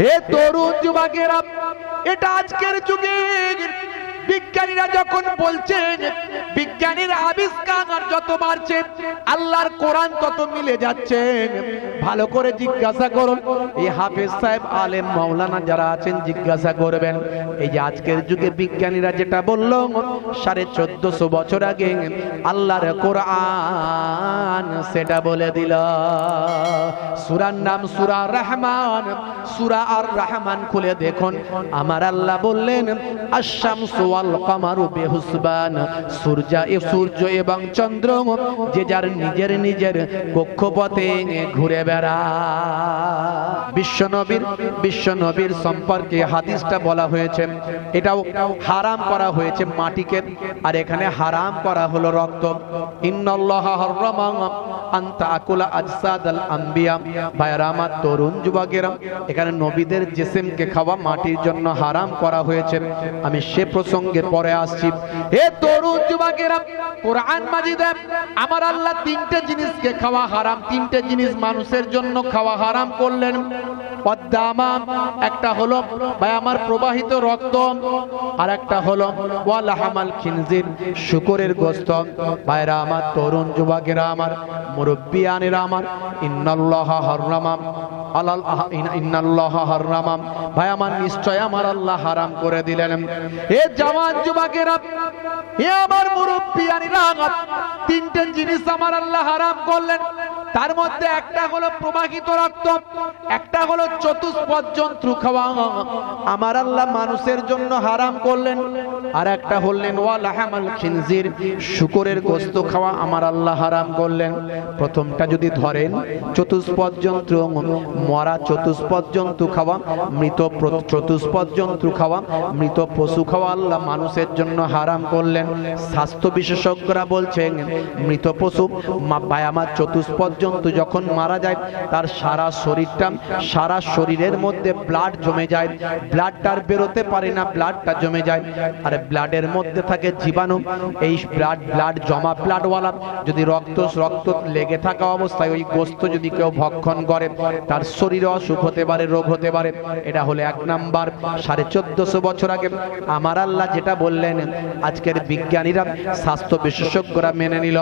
হে তরুণ যুবকেরা, এটা আজকের যুগে বিজ্ঞানীরা যখন বলছেন, বিজ্ঞানীর আবিষ্কার যত বাড়ছে আল্লাহর কোরআন তত মিলে যাচ্ছে। ভালো করে জিজ্ঞাসা করুন, এই হাফেজ সাহেব, আলেম, মাওলানা যারা আছেন জিজ্ঞাসা করবেন, এই যে আজকের যুগে বিজ্ঞানীরা যেটা বলল 1450 বছর আগে আল্লাহর কোরআন সেটা বলে দিল। সূরার নাম সূরা রহমান। সূরা আর রহমান খুলে দেখুন, আমার আল্লাহ বললেন আশ-শামসু ওয়াল কামারু বিহুসবান, সূর্য এবং চন্দ্র যে যার নিজের নিজের কক্ষপথে ঘুরে বেড়ায়। বিশ্বনবীর সম্পর্কে হাদিসটা বলা হয়েছে, এটাও হারাম করা হয়েছে মাটিকে, আর এখানে হারাম করা হলো রক্ত। ইন্নাল্লাহা হারামা আন তাকুলা আজসাদাল আম্বিয়া। ভাইরা আমার, তরুণ যুবকেরা, এখানে নবীদের জিসিমকে খাওয়া মাটির জন্য হারাম করা হয়েছে। আমি সে প্রসঙ্গে পরে আসছি। হে তরুণ যুবকেরা, কোরআন মাজিদে আমার আল্লাহ তিনটে জিনিসকে খাওয়া হারাম, তিনটে জিনিস মানুষের জন্য খাওয়া হারাম করলেন। পদ্দামা, একটা হলো ভাই আমার প্রবাহিত রক্ত, আর একটা হলো ওয়ালাহামাল খিনজির, শুকরের গোশত। ভাইরা আমার, তরুণ যুবকেরা আমার, মুরব্বিয়ানেরা আমার, ইন্নাল্লাহা হারামা আলাল ইন্নাল্লাহা হারামা, ভাই আমার নিশ্চয় আমার আল্লাহ হারাম করে দিলেন। এ জওয়ান যুবকেরা, এ আমার মুরব্বিয়ানেরা, তিনটে জিনিস আমার আল্লাহ হারাম করলেন। তার মধ্যে একটা হলো প্রবাহিত রক্ত, একটা হলো চতুষ্পদ জন্তু খাওয়া আমার আল্লাহ মানুষের জন্য হারাম করলেন, আর একটা হলেন ওয়ালাহামাল খিনজির, শুকরের গোশত খাওয়া আমার আল্লাহ হারাম করলেন। প্রথমটা যদি ধরেন, চতুষ্পদ জন্তু, মরা চতুষ্পদ জন্তু খাওয়া, মৃত চতুষ্পদ জন্তু খাওয়া, মৃত পশু খাওয়া আল্লাহ মানুষের জন্য হারাম করলেন। স্বাস্থ্য বিশেষজ্ঞরা বলছেন, মৃত পশু ভাই আমার চতুষ্পদ জন্তু যখন মারা যায়, তার সারা শরীরের মধ্যে ব্লাড জমে যায়, ব্লাডটা আর বেরোতে পারে না, ব্লাডটা জমে যায়, আর ব্লাডের মধ্যে থাকে জীবাণু। এই ব্লাড জমা ব্লাডওয়ালা যদি রক্ত লেগে থাকা অবস্থায় ওই গোশত যদি কেউ ভক্ষণ করে, তার শরীরে অসুখ হতে পারে, রোগ হতে পারে। এটা হলো এক নাম্বার। 1450 বছর আগে আমার আল্লাহ যেটা বললেন, আজকের বিজ্ঞানীরা, স্বাস্থ্য বিশেষজ্ঞরা মেনে নিল।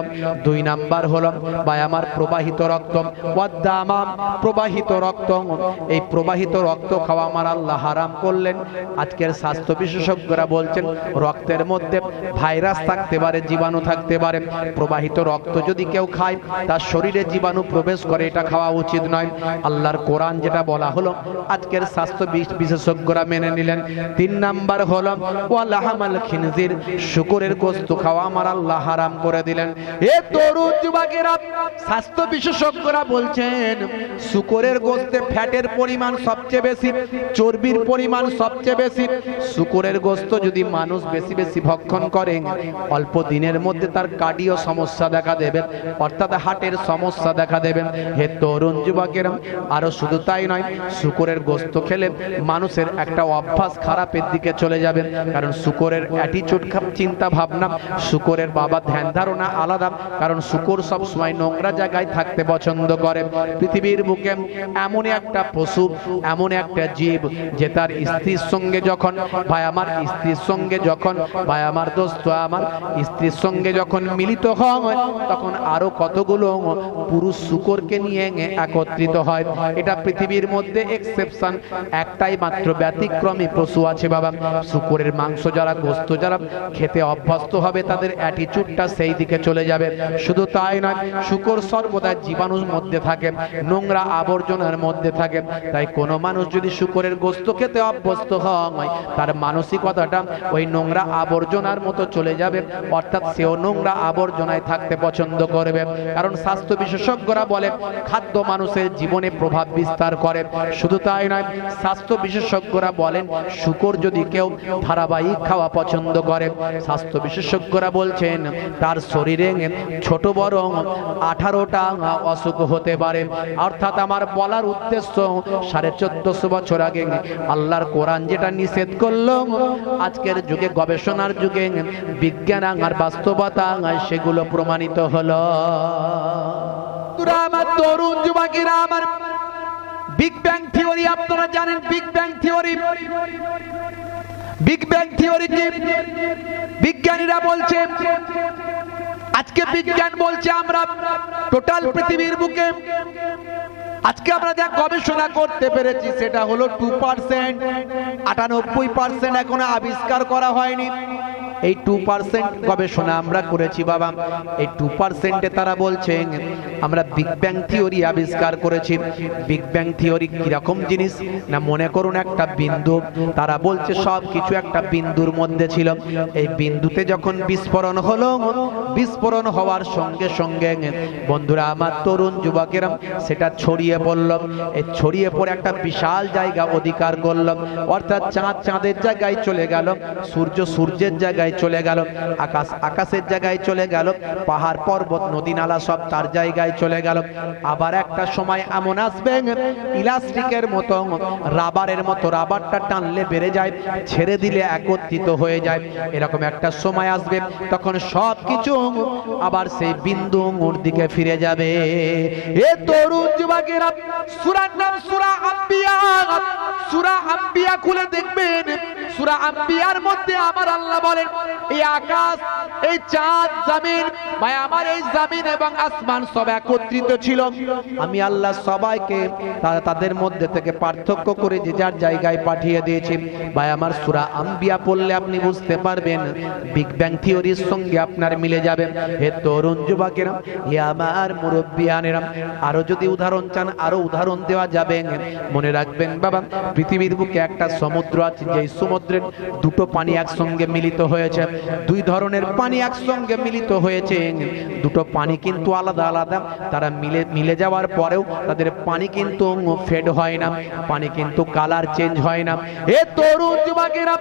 2 নাম্বার হলো ভাই আমার প্রবাহিত রক্ত, ওয়াদ্দামা, প্রবাহিত রক্ত। এই প্রবাহিত রক্ত খাওয়া আমার আল্লাহ হারাম করলেন। আজকের স্বাস্থ্য বিশেষজ্ঞরা বলছেন, রক্তের মধ্যে ভাইরাস থাকতে পারে, জীবাণু থাকতে পারে। প্রবাহিত রক্ত যদি কেউ খায়, তার শরীরে জীবাণু প্রবেশ করে, এটা খাওয়া উচিত নয়। আল্লাহর কোরআন যেটা বলা হলো, আজকের স্বাস্থ্য বিশেষজ্ঞরা মেনে নিলেন। 3 নাম্বার হলো ওয়ালাহামাল খিনজির, শুকরের গোশত খাওয়া আমার আল্লাহ হারাম করে দিলেন। এ তরুণ যুবকেরা, স্বাস্থ্য বিশেষজ্ঞরা বলছেন, শুকরের গোশতে ফ্যাটের পরিমাণ সবচেয়ে বেশি, চর্বির পরিমাণ সবচেয়ে বেশি। শুকরের গোশত যদি মানুষ বেশি বেশি ভক্ষণ করে, অল্প দিনের মধ্যে তার কার্ডিও সমস্যা দেখা দেবে, অর্থাৎ হার্টের সমস্যা দেখা দেবে। হে তরুণ যুবকেরা, আরো শুধু তাই নয়, শুকরের গোশত খেলে মানুষের একটা অভ্যাস খারাপের দিকে চলে যাবে। কারণ শুকরের অ্যাটিটিউড, চিন্তা ভাবনা, শুকরের বাবা ধ্যান ধারণা আলাদা। কারণ শুকর সব সময় নোংরা জায়গায় থাকতে পছন্দ করে। পৃথিবীর বুকে এমন একটা পশু, এমন একটা জীব, যে তার স্ত্রীর সঙ্গে যখন ভাই আমার স্ত্রীর সঙ্গে যখন ভাই আমার দোস্ত আমার স্ত্রীর সঙ্গে যখন মিলিত হয়, তখন আরো কতগুলো পুরুষ শুকরকে নিয়ে একত্রিত হয়। এটা পৃথিবীর মধ্যে এক্সেপশন, একটাই মাত্র ব্যতিক্রমী পশু আছে বাবা। শুকরের মাংস যারা, গোশত যারা খেতে অভ্যস্ত হবে, তাদের অ্যাটিটিউডটা সেই দিকে চলে যাবে। শুধু তাই নয়, শুকর সর্বদা জীবাণুর মধ্যে থাকে, নোংরা আবর্জনার মধ্যে থাকে। তাই কোনো মানুষ যদি শুকরের গোশত খেতে অভ্যস্ত হয়, তার মানসিকতাটা ওই নোংরা আবর্জনার মতো চলে যাবে, অর্থাৎ সেও নোংরা আবর্জনায় থাকতে পছন্দ করবে। কারণ স্বাস্থ্য বিশেষজ্ঞরা বলে, খাদ্য মানুষের জীবনে প্রভাব বিস্তার করে। শুধু তাই নয়, স্বাস্থ্য বিশেষজ্ঞরা বলেন, শুকর যদি কেউ ধারাবাহিক খাওয়া পছন্দ করে, স্বাস্থ্য বিশেষজ্ঞরা বলছেন তার শরীরে ছোট বড় 18টা অসুখ হতে পারে। অর্থাৎ আমার বলার উদ্দেশ্য, 1450 বছর আগে আল্লাহর কোরআন যেটা নিষেধ করলো, আজকের যুগে, গবেষণার যুগে, বিজ্ঞান আর বাস্তবতা সেগুলো প্রমাণিত হলো। আমার তরুণ যুবকেরা আমার, বিগ ব্যাং থিওরি আপনারা জানেন, big bang theory. Big bang theory কি? বিজ্ঞানীরা বলছে, আজকে বিজ্ঞান বলছে আমরা টোটাল পৃথিবীর বুকে আজকে আমরা যা গবেষণা করতে পেরেছি সেটা হলো 2%। 98% এখনো আবিষ্কার করা হয়নি। এই 2% গবেষণা আমরা করেছি বাবা। এই 2%-এ তারা বলছেন আমরা বিগ ব্যাং থিওরি আবিষ্কার করেছি। বিগ ব্যাং থিওরি কিরকম জিনিস না, মনে করুন একটা বিন্দু, তারা বলছে সব কিছু একটা বিন্দুর মধ্যে ছিল। এই বিন্দুতে যখন বিস্ফোরণ হলো, বিস্ফোরণ হওয়ার সঙ্গে সঙ্গে বন্ধুরা আমার, তরুণ যুবকেরা, সেটা ছড়িয়ে পড়ল। এই ছড়িয়ে পড়ে একটা বিশাল জায়গা অধিকার করল। অর্থাৎ চাঁদ চাঁদের জায়গায় চলে গেল, সূর্য সূর্যের জায়গায় চলে গেল, আকাশ আকাশের জায়গায় চলে গেল, পাহাড় পর্বত নদী নালা সব তার জায়গায় চলে গেল। আবার একটা সময় এমন আসবে ইলাস্টিকের মতো, রাবারের মতো, রাবারটা টানলে বেড়ে যায়, ছেড়ে দিলে একত্রিত হয়ে যায়। এরকম একটা সময় আসবে, তখন সব কিছু আবার সেই বিন্দুর দিকে ফিরে যাবে। এ তরুণ যুবকেরা, সূরার নাম সূরা আম্বিয়া। সূরা আম্বিয়া খুলে দেখবেন, সূরা আম্বিয়ার মধ্যে আমার আল্লাহ বলেন এই আকাশ, এই চাঁদ, জমিন, ভাই আমার এই জমিন এবং আসমান সব একত্রিত ছিল। আমি আল্লাহ সবাইকে তাদের মধ্যে থেকে পার্থক্য করে যে যার জায়গায় পাঠিয়ে দিয়েছি। ভাই আমার, সূরা আম্বিয়া পড়লে আপনি বুঝতে পারবেন, বিগ ব্যাং থিওরির সঙ্গে আপনার মিলে যাবে। হে তরুণ যুবকেরা, হে আমার মুরব্বিয়ানেরা, আরো যদি উদাহরণ চান আরো উদাহরণ দেওয়া যাবে। মনে রাখবেন বাবা, পৃথিবীর বুকে একটা সমুদ্র আছে, যে সমুদ্রের দুটো পানি একসঙ্গে মিলিত হয়েছে। দুই ধরনের পানি একসঙ্গে মিলিত হয়েছে, দুটো পানি কিন্তু আলাদা আলাদা। তারা মিলে যাওয়ার পরেও তাদের পানি কিন্তু ফেড হয় না, পানি কিন্তু কালার চেঞ্জ হয় না। এ তরুণ যুবকেরা,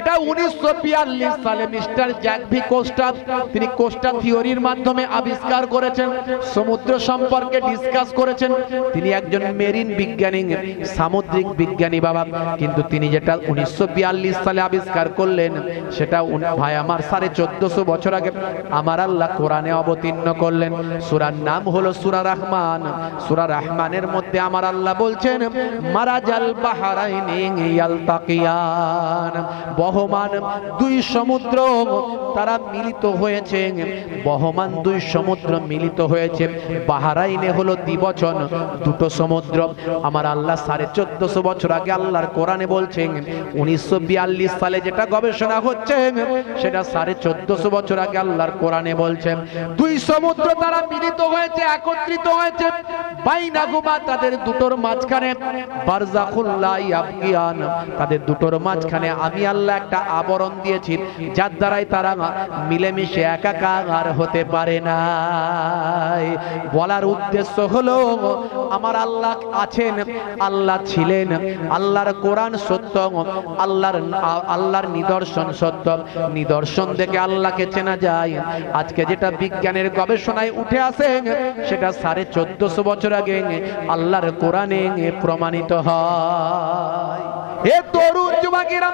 এটা 1942 সালে মিস্টার জ্যাকভি কোস্টা, তিনি কোস্টা থিওরির মাধ্যমে আবিষ্কার করেছেন, সমুদ্র সম্পর্কে ডিসকাস করেছেন। তিনি একজন মেরিন বিজ্ঞানী, সামুদ্রিক বিজ্ঞানী বাবা। কিন্তু তিনি যেটা 1942 সালে আবিষ্কার করলেন, সেটা ভাই আমার 1450 বছর আগে আমার আল্লাহ কোরআনে অবতীর্ণ করলেন। সূরার নাম হলো সূরা রহমান। সূরা রহমানের মধ্যে আমার আল্লাহ বলছেন, মারাজাল বাহরাইনি ইয়ালতাকিয়ান, বহমান দুই সমুদ্র তারা মিলিত হয়েছে। বহমান দুই সমুদ্র মিলিত হয়েছে। বাহরাইনে হলো দ্বিবচন, দুটো সমুদ্র। আমার আল্লাহ 1450 বছর আগে আল্লাহর কোরআনে বলছেন, 1942 সালে যেটা গবেষণা হচ্ছে সেটা 1450 বছর আগে আল্লাহর কোরআনে বলছেন দুই সমুদ্র তারা মিলিত হয়েছে, একত্রিত হয়েছে। বাইনাহুমা, তাদের দুটোর মাঝখানে, বারজাখুল লা ইয়াবগিয়ান, তাদের দুটোর মাঝখানে আমি আল্লাহ একটা আবরণ দিয়েছি, যার দ্বারাই তারা মিলেমিশে একাকার হতে পারে না। বলার উদ্দেশ্য হলো, আমার আল্লাহ আছেন, আল্লাহ ছিলেন, আল্লাহর কোরআন সত্য, আল্লাহর নিদর্শন সত্য। নিদর্শন দেখে আল্লাহকে চেনা যায়। আজকে যেটা বিজ্ঞানের গবেষণায় উঠে আসে, সেটা 1450 বছর আগে আল্লাহর কোরআনে প্রমাণিত হয়। এ তরুণ যুবকেরা,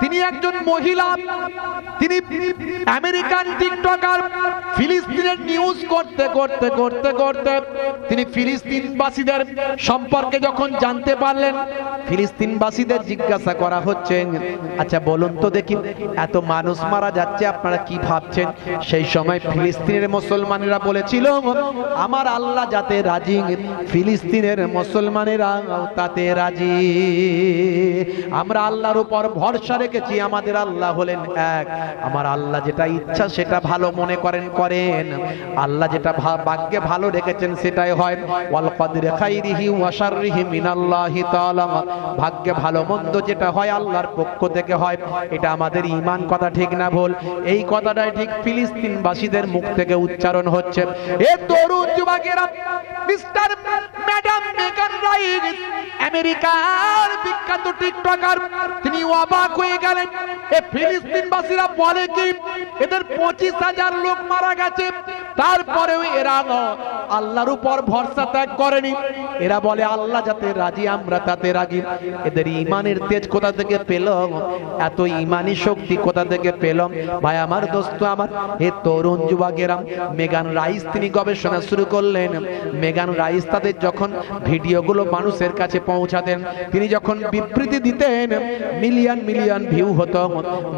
তিনি একজন মহিলা, তিনি আমেরিকান টিকটকার। ফিলিস্তিনের নিউজ করতে করতে করতে করতে তিনি ফিলিস্তিনবাসীদের সম্পর্কে যখন জানতে পারলেন, ফিলিস্তিনবাসীদের জিজ্ঞাসা করা হচ্ছে, আচ্ছা বলুন তো দেখি, এত মানুষ মারা যাচ্ছে, আপনারা কি ভাবছেন? সেই সময় ফিলিস্তিনের মুসলমানেরা বলেছিল, আমার আল্লাহ যাতে রাজি, ফিলিস্তিনের মুসলমানেরা তাতে রাজি। আমরা আল্লাহর উপর ভরসা রেখেছি, আমাদের আল্লাহ হলেন এক। আমার আল্লাহ যেটা ইচ্ছা সেটা ভালো মনে করেন, আল্লাহ যেটা ভাগ্যে ভালো রেখেছেন সেটাই হয়। ওয়াল কদরি খাইরিহি ওয়া শাররিহি মিনাল্লাহি তাআলা, ভাগ্যে ভালো মন্দ যেটা হয় আল্লাহর পক্ষ থেকে হয়। এটা আমাদের ঈমান কথা, ঠিক না ভুল? এই কথাটাই ঠিক ফিলিস্তিনবাসীদের মুখ থেকে উচ্চারণ হচ্ছে। এ তরুণ যুবকেরা, মিস্টার ম্যাডাম মেগান রাইট, আমেরিকার বিখ্যাত টিকটকার, তিনি অবাক হয়ে গেলেন। এ ফিলিস্তিনবাসীরা বলে কি এদের 25,000 লোক মারা গেছে, তারপরেও এরা আল্লাহর উপর ভরসা ত্যাগ করেনি। এরা বলে আল্লাহ যাতে রাজি আমরা তাতে রাজি। এদের ইমানের তেজ কোথা থেকে পেল? এত ইমানি শক্তি কোথা থেকে পেল? ভাই আমার, দোস্ত আমার, এ তরুণ যুবকেরা, মেগান রাইস তিনি গবেষণা শুরু করলেন। মেগান রাইস তাদের যখন ভিডিওগুলো মানুষের কাছে পৌঁছাতেন, তিনি যখন বিবৃতি দিতেন, মিলিয়ন মিলিয়ন ভিউ হতো।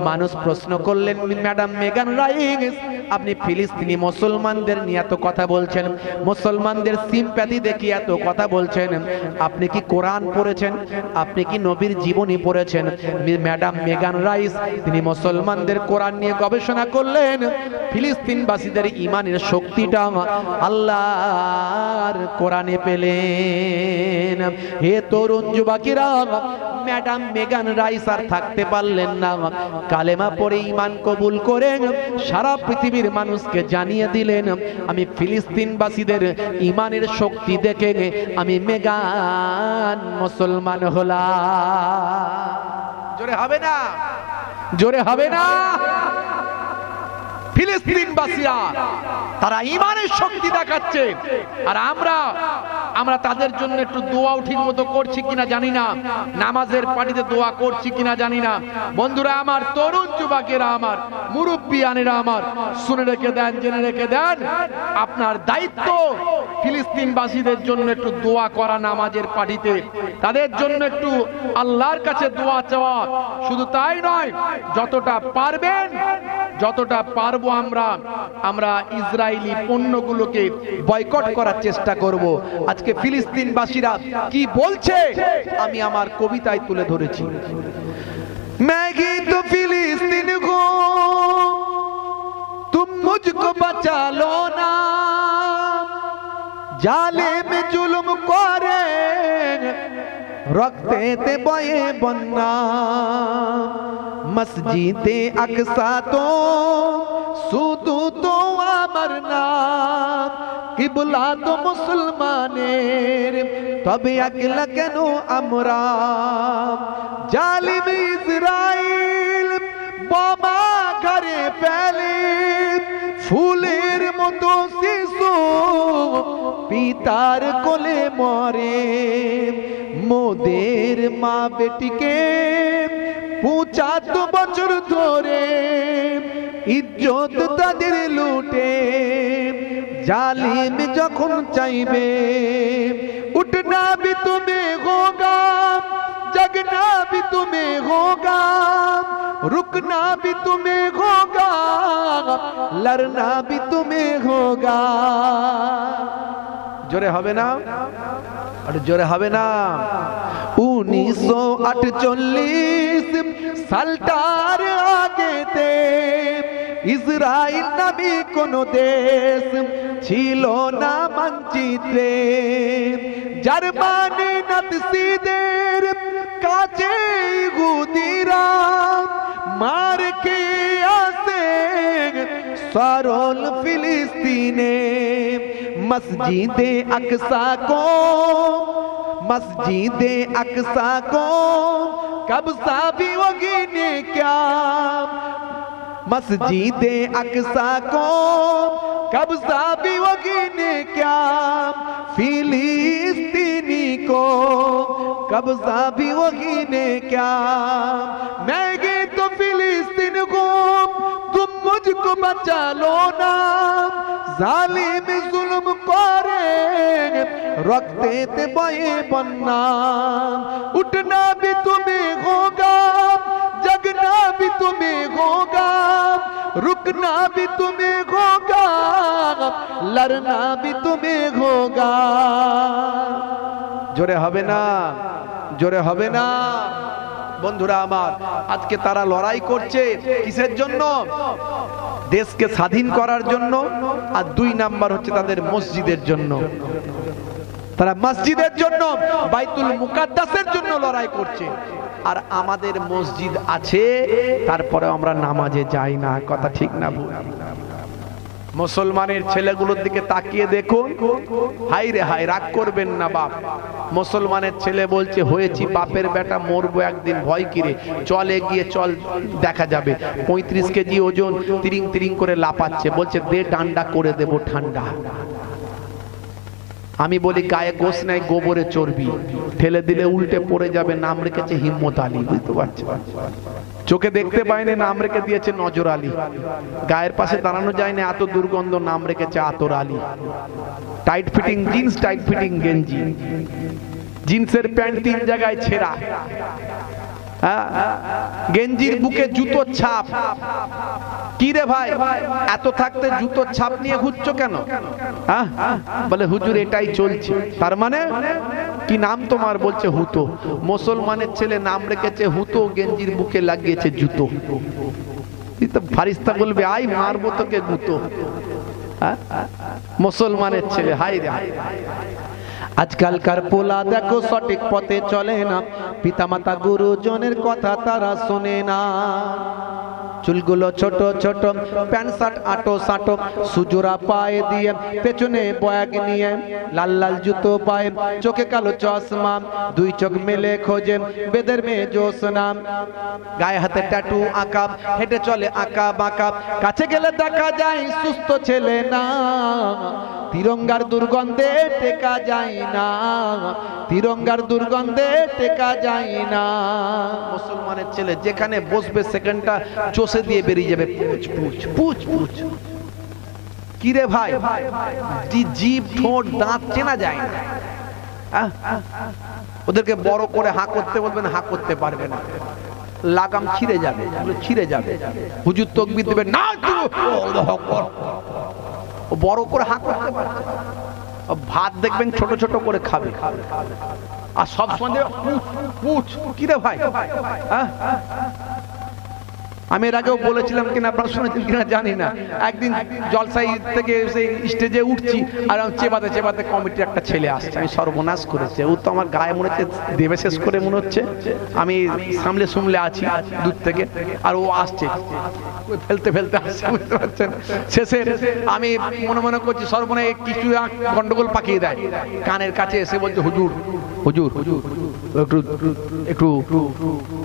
মানুষ প্রশ্ন করলেন, ম্যাডাম মেগান রাইস, আপনি ফিলিস্তিনি মুসলমানদের নিয়ে এত কথা বলছেন, মুসলমানদের সিম্প্যাথি দেখিয়ে এত কথা বলছেন, আপনি কি কোরআন পড়েছেন? আপনি কি নবীর জীবনী পড়েছেন? ম্যাডাম মেগান রাইস তিনি মুসলমানদের কোরআন নিয়ে গবেষণা করলেন। ফিলিস্তিনবাসীদের ইমানের শক্তিটা আল্লাহর কোরআনে পেলেন। হে তরুণ যুবকেরা, ম্যাডাম মেগান রাইস আর থাকতে পারলেন না, কালেমা পড়ে ঈমান কবুল করে সারা পৃথিবীর মানুষকে জানিয়ে দিলেন, আমি ফিলিস্তিনবাসীদের ঈমানের শক্তি দেখে আমি মেগান মুসলমান হলাম। জোরে হবে না? জোরে হবে না? ফিলিস্তিনবাসীরা তারা ঈমানের শক্তি দেখাচ্ছে, আর আমরা তাদের জন্য একটু দোয়াও ঠিক মতো করছি কিনা জানি না, নামাজের পাটিতে দোয়া করছি কিনা জানি না। বন্ধুরা আমার, তরুণ যুবকেরা আমার, মুরব্বিয়ানেরা আমার, শুনে রেখে দেন, জেনে রেখে দেন, আপনার দায়িত্ব ফিলিস্তিনবাসীদের জন্য একটু দোয়া করা নামাজের পাটিতে, তাদের জন্য একটু আল্লাহর কাছে দোয়া চাওয়া। শুধু তাই নয়, যতটা পারবেন, যতটা পারবো আমরা ইসরায়েলি পণ্যগুলোকে বয়কট করার চেষ্টা করব। আজকে ফিলিস্তিনবাসীরা কি বলছে আমি আমার কবিতায় তুলে ধরেছি। मैं तो फिलिस्तीन को तुम मुझको बचा लो ना, जालिम जुल्म करे रखते थे बये बन्ना, मस्जिदे अक्सा तो सुदू तो अमरना, किबला तो मुसलमानेर तबे अकला केनो আমরা, জালিম ইসরাইল বোমা ঘরে ফেলে, ফুলের মতো শিশু পিতার কোলে মরে, মোদের মা বেটিকে 75 বছর ধরে ইজ্জত তাদের লুটে, জালিম যখন চাইবে উঠনা भी तुम्हें होगा, जगना भी तुम्हें होगा, रुकना भी तुम्हें होगा, लड़ना भी तुम्हें होगा। जोरे হবে না? আর জোরে হবে না? 1948 সালটার আগেতে ইসরায়েল নামে কোন দেশ ছিল না মানচিত্রে, জার্মানি নাৎসিদের কাছে ইহুদিরা মার খেয়ে আসে সরল ফিলিস্তিনে, मस्जिदे अक्सा को, मस्जिदे अक्सा को कब्जा भी होगी ने क्या, मस्जिदे अक्सा को कब्जा भी होगी ने क्या, फिलिस्तीनी को कब्जा भी होगी ने क्या, मैं ये तो फिलिस्तीन को तुम मुझको बचा लो ना, जालिम जुल्म करे रखते थे बये बन्ना, उठना भी तुम्हें होगा, जगना भी तुम्हें होगा, रुकना भी तुम्हें होगा, लड़ना भी तुम्हें होगा। जोरे হবে না? जोरे হবে না? বন্ধুরা আমার, আজকে তারা লড়াই করছে কিসের জন্য? দেশকে স্বাধীন করার জন্য, আর 2 নাম্বার হচ্ছে তাদের মসজিদের জন্য। তারা মসজিদের জন্য, বাইতুল মুকাদ্দাসের জন্য লড়াই করছে। আর আমাদের মসজিদ আছে, তারপরে আমরা নামাজে যাই না। কথা ঠিক না ভুল? মুসলমানের ছেলেগুলোর দিকে তাকিয়ে দেখুন, হাই রে হাই, রাগ করবেন না বাপ, মুসলমানের ছেলে বলছে হয়েছি বাপের বেটা, মরবো একদিন, ভয় কিরে, চল এগিয়ে চল, দেখা যাবে। 35 কেজি ওজন, তিরিং তিরিং করে লাপাচ্ছে, বলছে দে ডান্ডা করে দেব ঠান্ডা। আমি বলি গায়ে গোস নাই, গোবরে চর্বি, ঠেলে দিলে উল্টে পড়ে যাবে। নাম রেখেছে হিম্মত আলী, বুঝতে পারছো? চোখে দেখতে পায়নি, নাম রেখে দিয়েছে নজর আলী। গায়ের পাশে দাঁড়ানো যায় না, এত দুর্গন্ধ, নাম রেখেছে আতর Ali. Tight fitting jeans, tight fitting গেঞ্জি, জিন্সের প্যান্ট 3 জায়গায় ছেঁড়া, গেঞ্জির বুকে জুতোর ছাপ। কি রে ভাই, এত থাকতে জুতোর ছাপ নিয়ে ঘুরছো কেন? বলে হুজুর এটাই চলছে। তার মানে কি নাম তোমার? বলছে হুতো। মুসলমানের ছেলে নাম রেখেছে হুতো, গেঞ্জির বুকে লাগিয়েছে জুতো। ফারিস্তা বলবে আই মারবো তোকে গুতো। মুসলমানের ছেলে, হাই রে হাই। আজকালকার পোলা দেখো সঠিক পথে চলে না, পিতামাতা গুরুজনের কথা তারা শোনে না। চুলগুলো ছোট ছোট, প্যান্ট শার্ট আটো সাটো, সুজোরা পায়ে দিয়ে, পেছনে ব্যাগ নিয়ে, লাল লাল জুতো পায়ে, চোখে কালো চশমা, 2 চোখ মেলে খোঁজে বেদের মেয়ে জোসনা। গায়ে হাতে ট্যাটু আঁকা, হেঁটে চলে আঁকা বাঁকা, কাছে গেলে দেখা যায় সুস্থ ছেলে না। তিরঙ্গার দুর্গন্ধে টেকা যায় না, তিরঙ্গার দুর্গন্ধে টেকা যায় না। মুসলমানের ছেলে যেখানে বসবে সেখানটা চষে দিয়ে বেরিয়ে যাবে, পুচ পুচ পুচ পুচ। কি রে ভাই, জিভ ঠোঁট দাঁত চেনা যায় না। ওদেরকে বড় করে হাঁ করতে বলবেন, হাঁ করতে পারবে না, লাগাম ছিঁড়ে যাবে, ছিঁড়ে যাবে। হুজুর তাকবীর দেবে না, বড় করে হাঁ করতে পারবে। ভাত দেখবেন ছোট ছোট করে খাবে, আর সব সময় কি রে ভাই। আমি এর আগেও বলেছিলাম কিনা আপনারা শুনেছেন কিনা জানি না, একদিন জলসাই থেকে সেই স্টেজে উঠছি, আর আমি চেবাতে চেবাতে কমিটির একটা ছেলে আসছে, আমি সর্বনাশ করেছে। ও তো আমার গায়ে মনে হচ্ছে দেবে শেষ করে মনে হচ্ছে, আমি সামলে সুমলে আছি দূর থেকে, আর ও আসছে ফেলতে ফেলতে আসছে, বুঝতে পারছেন। শেষে আমি মনে মনে করছি সর্বনাশ কিছু গন্ডগোল পাকিয়ে দেয়। কানের কাছে এসে বলছে হুজুর হুজুর একটু একটু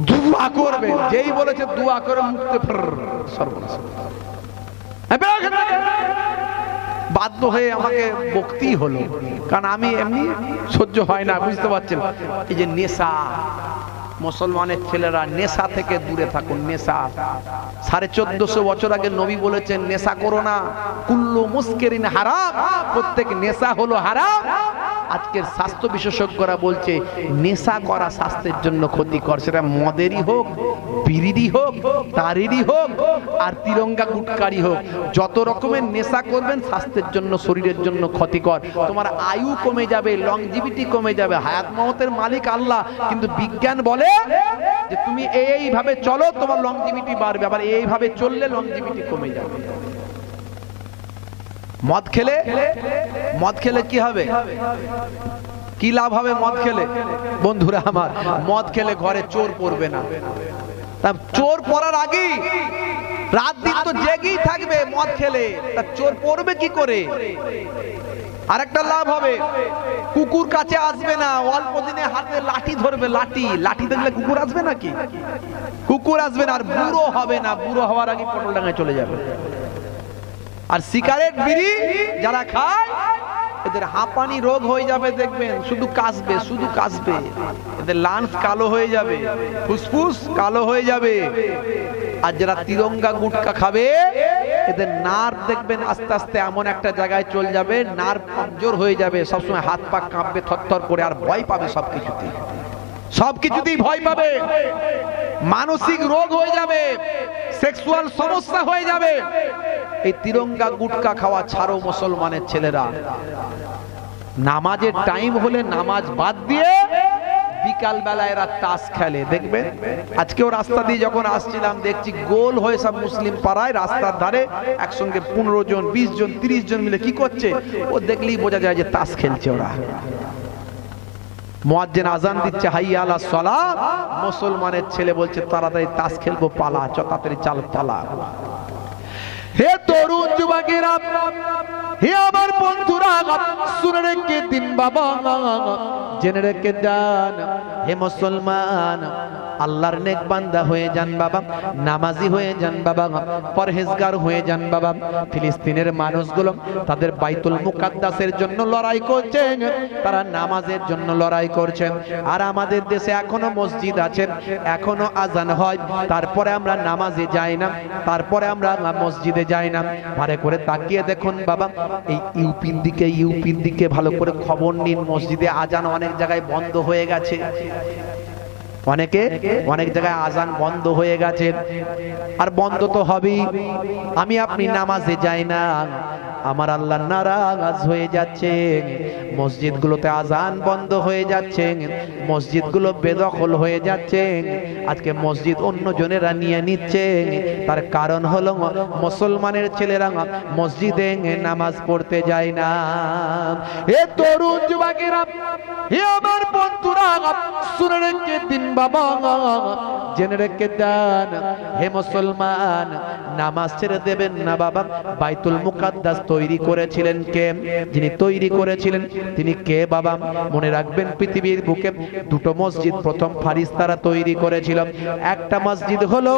দুয়া করবেন। যেই বলেছে দুয়া করে মুক্তি, সর্বনাশ। বাধ্য হয়ে আমাকে বকতেই হলো, কারণ আমি এমনি সহ্য হয় না, বুঝতে পারছেন। এই যে নেশা, মুসলমানের ছেলেরা নেশা থেকে দূরে থাকুন। নেশা 1450 বছর আগে নবী বলেছেন নেশা করো না, কুল্লু মুস্কিরিন হারাম, প্রত্যেক নেশা হলো হারাম। আজকের স্বাস্থ্য বিশেষজ্ঞরা বলছে নেশা করা স্বাস্থ্যের জন্য ক্ষতিকর, সেটা মদেরই হোক, বিড়িরই হোক, তারেরই হোক, আর তিরঙ্গা গুটকারি হোক। যত রকমের নেশা করবেন স্বাস্থ্যের জন্য, শরীরের জন্য ক্ষতিকর। তোমার আয়ু কমে যাবে, লংজিভিটি কমে যাবে। হায়াত মওতের মালিক আল্লাহ, কিন্তু বিজ্ঞান বলে যে তুমি এইভাবে চলো তোমার লংজিভিটি বাড়বে, আবার এইভাবে চললে লংজিভিটি কমে যাবে। মদ খেলে কি হবে, কি লাভ হবে মদ খেলে? বন্ধুরা আমার, মদ খেলে ঘরে চোর পড়বে না। তা চোর পড়ার আগে রাত দিন তো জেগেই থাকবে মদ খেলে, তা চোর পড়বে কি করে? আরেকটা লাভ হবে, কুকুর কাছে আসবে না। অল্প দিনে হাতে লাঠি ধরবে, লাঠি দেখলে কুকুর আসবে নাকি? কুকুর আসবে না। আর বুড়ো হবে না, বুড়ো হওয়ার আগে পটলডাঙ্গায় চলে যাবে। আর সিগারেট বিড়ি যারা খায় এদের হাঁপানি রোগ হয়ে যাবে, দেখবেন শুধু কাশবে, শুধু কাশবে। এদের লাংস কালো হয়ে যাবে, ফুসফুস কালো হয়ে যাবে। আর যারা তিরঙ্গা গুটকা খাবে এদের নার্ভ দেখবেন আস্তে আস্তে এমন একটা জায়গায় চলে যাবে, নার্ভ কমজোর হয়ে যাবে, সবসময় হাত পা কাঁপবে থরথর করে, আর ভয় পাবে সবকিছুতেই ভয় পাবে। মানসিক রোগ হয়ে যাবে, সেক্সুয়াল সমস্যা হয়ে যাবে। এই তিরঙ্গা গুটকা খাওয়া ছাড়ো মুসলমানের ছেলেরা। নামাজের টাইম হলে নামাজ বাদ দিয়ে বিকাল বেলা এরা তাস খেলে। দেখবেন আজকেও রাস্তা দিয়ে যখন আসছিলাম দেখছি গোল হয়ে সব মুসলিম পাড়ায় রাস্তার ধারে একসঙ্গে 15 জন 20 জন 30 জন মিলে কি করছে, ও দেখলেই বোঝা যায় যে তাস খেলছে ওরা। মুয়াজ্জিন আজান দিচ্ছে হাইয়া আলাস সালাত, মুসলমানের ছেলে বলছে তাড়াতাড়ি তাস খেলবো, পালা, তাড়াতাড়ি চাল পালা। হে তরুণ যুবকেরা, হে আমার বন্ধুরা, শুনে রেখে দিন বাবা, জেনে রেখে যান হে মুসলমান, আল্লাহর নেক বান্দা হয়ে যান বাবা, নামাজি হয়ে যান বাবা, পরহেজগার হয়ে যান বাবা। ফিলিস্তিনের মানুষগুলো তাদের বাইতুল মুকাদ্দাসের জন্য লড়াই করছে, তারা নামাজের জন্য লড়াই করছে। আর আমাদের দেশে এখনো মসজিদ আছে, এখনো আজান হয়, তারপরে আমরা নামাজে যাই না, তারপরে আমরা মসজিদে যাই না। ভালো করে তাকিয়ে দেখুন বাবা, এই ইউপির দিকে ভালো করে খবর নিন, মসজিদে আজান অনেক জায়গায় বন্ধ হয়ে গেছে, অনেক জায়গায় আজান বন্ধ হয়ে গেছে। আর বন্ধ তো হবেই, আমি আপনি নামাজে যাই না, আমার আল্লাহ নারাজ হয়ে যাচ্ছে। মসজিদগুলোতে আজান বন্ধ হয়ে যাচ্ছে, মসজিদগুলো বেদখল হয়ে যাচ্ছে। আজকে মসজিদ অন্য জনেরা নিয়ে নিচ্ছে, তার কারণ হলো মুসলমানের ছেলেরা মসজিদে নামাজ পড়তে যায় না। এ তরুণ যুবকেরা, হে আমার বন্ধুরা, শুনে রেখে দিন বাবা, জেনে রেখে দেন হে মুসলমান, নামাজ ছেড়ে দেবেন না বাবা। বাইতুল মুকাদ্দাস তৈরি করেছিলেন কে? যিনি তৈরি করেছিলেন তিনি কে বাবা? মনে রাখবেন, পৃথিবীর বুকে দুটো মসজিদ প্রথম ফারিস্তারা তৈরি করেছিল। একটা মসজিদ হলো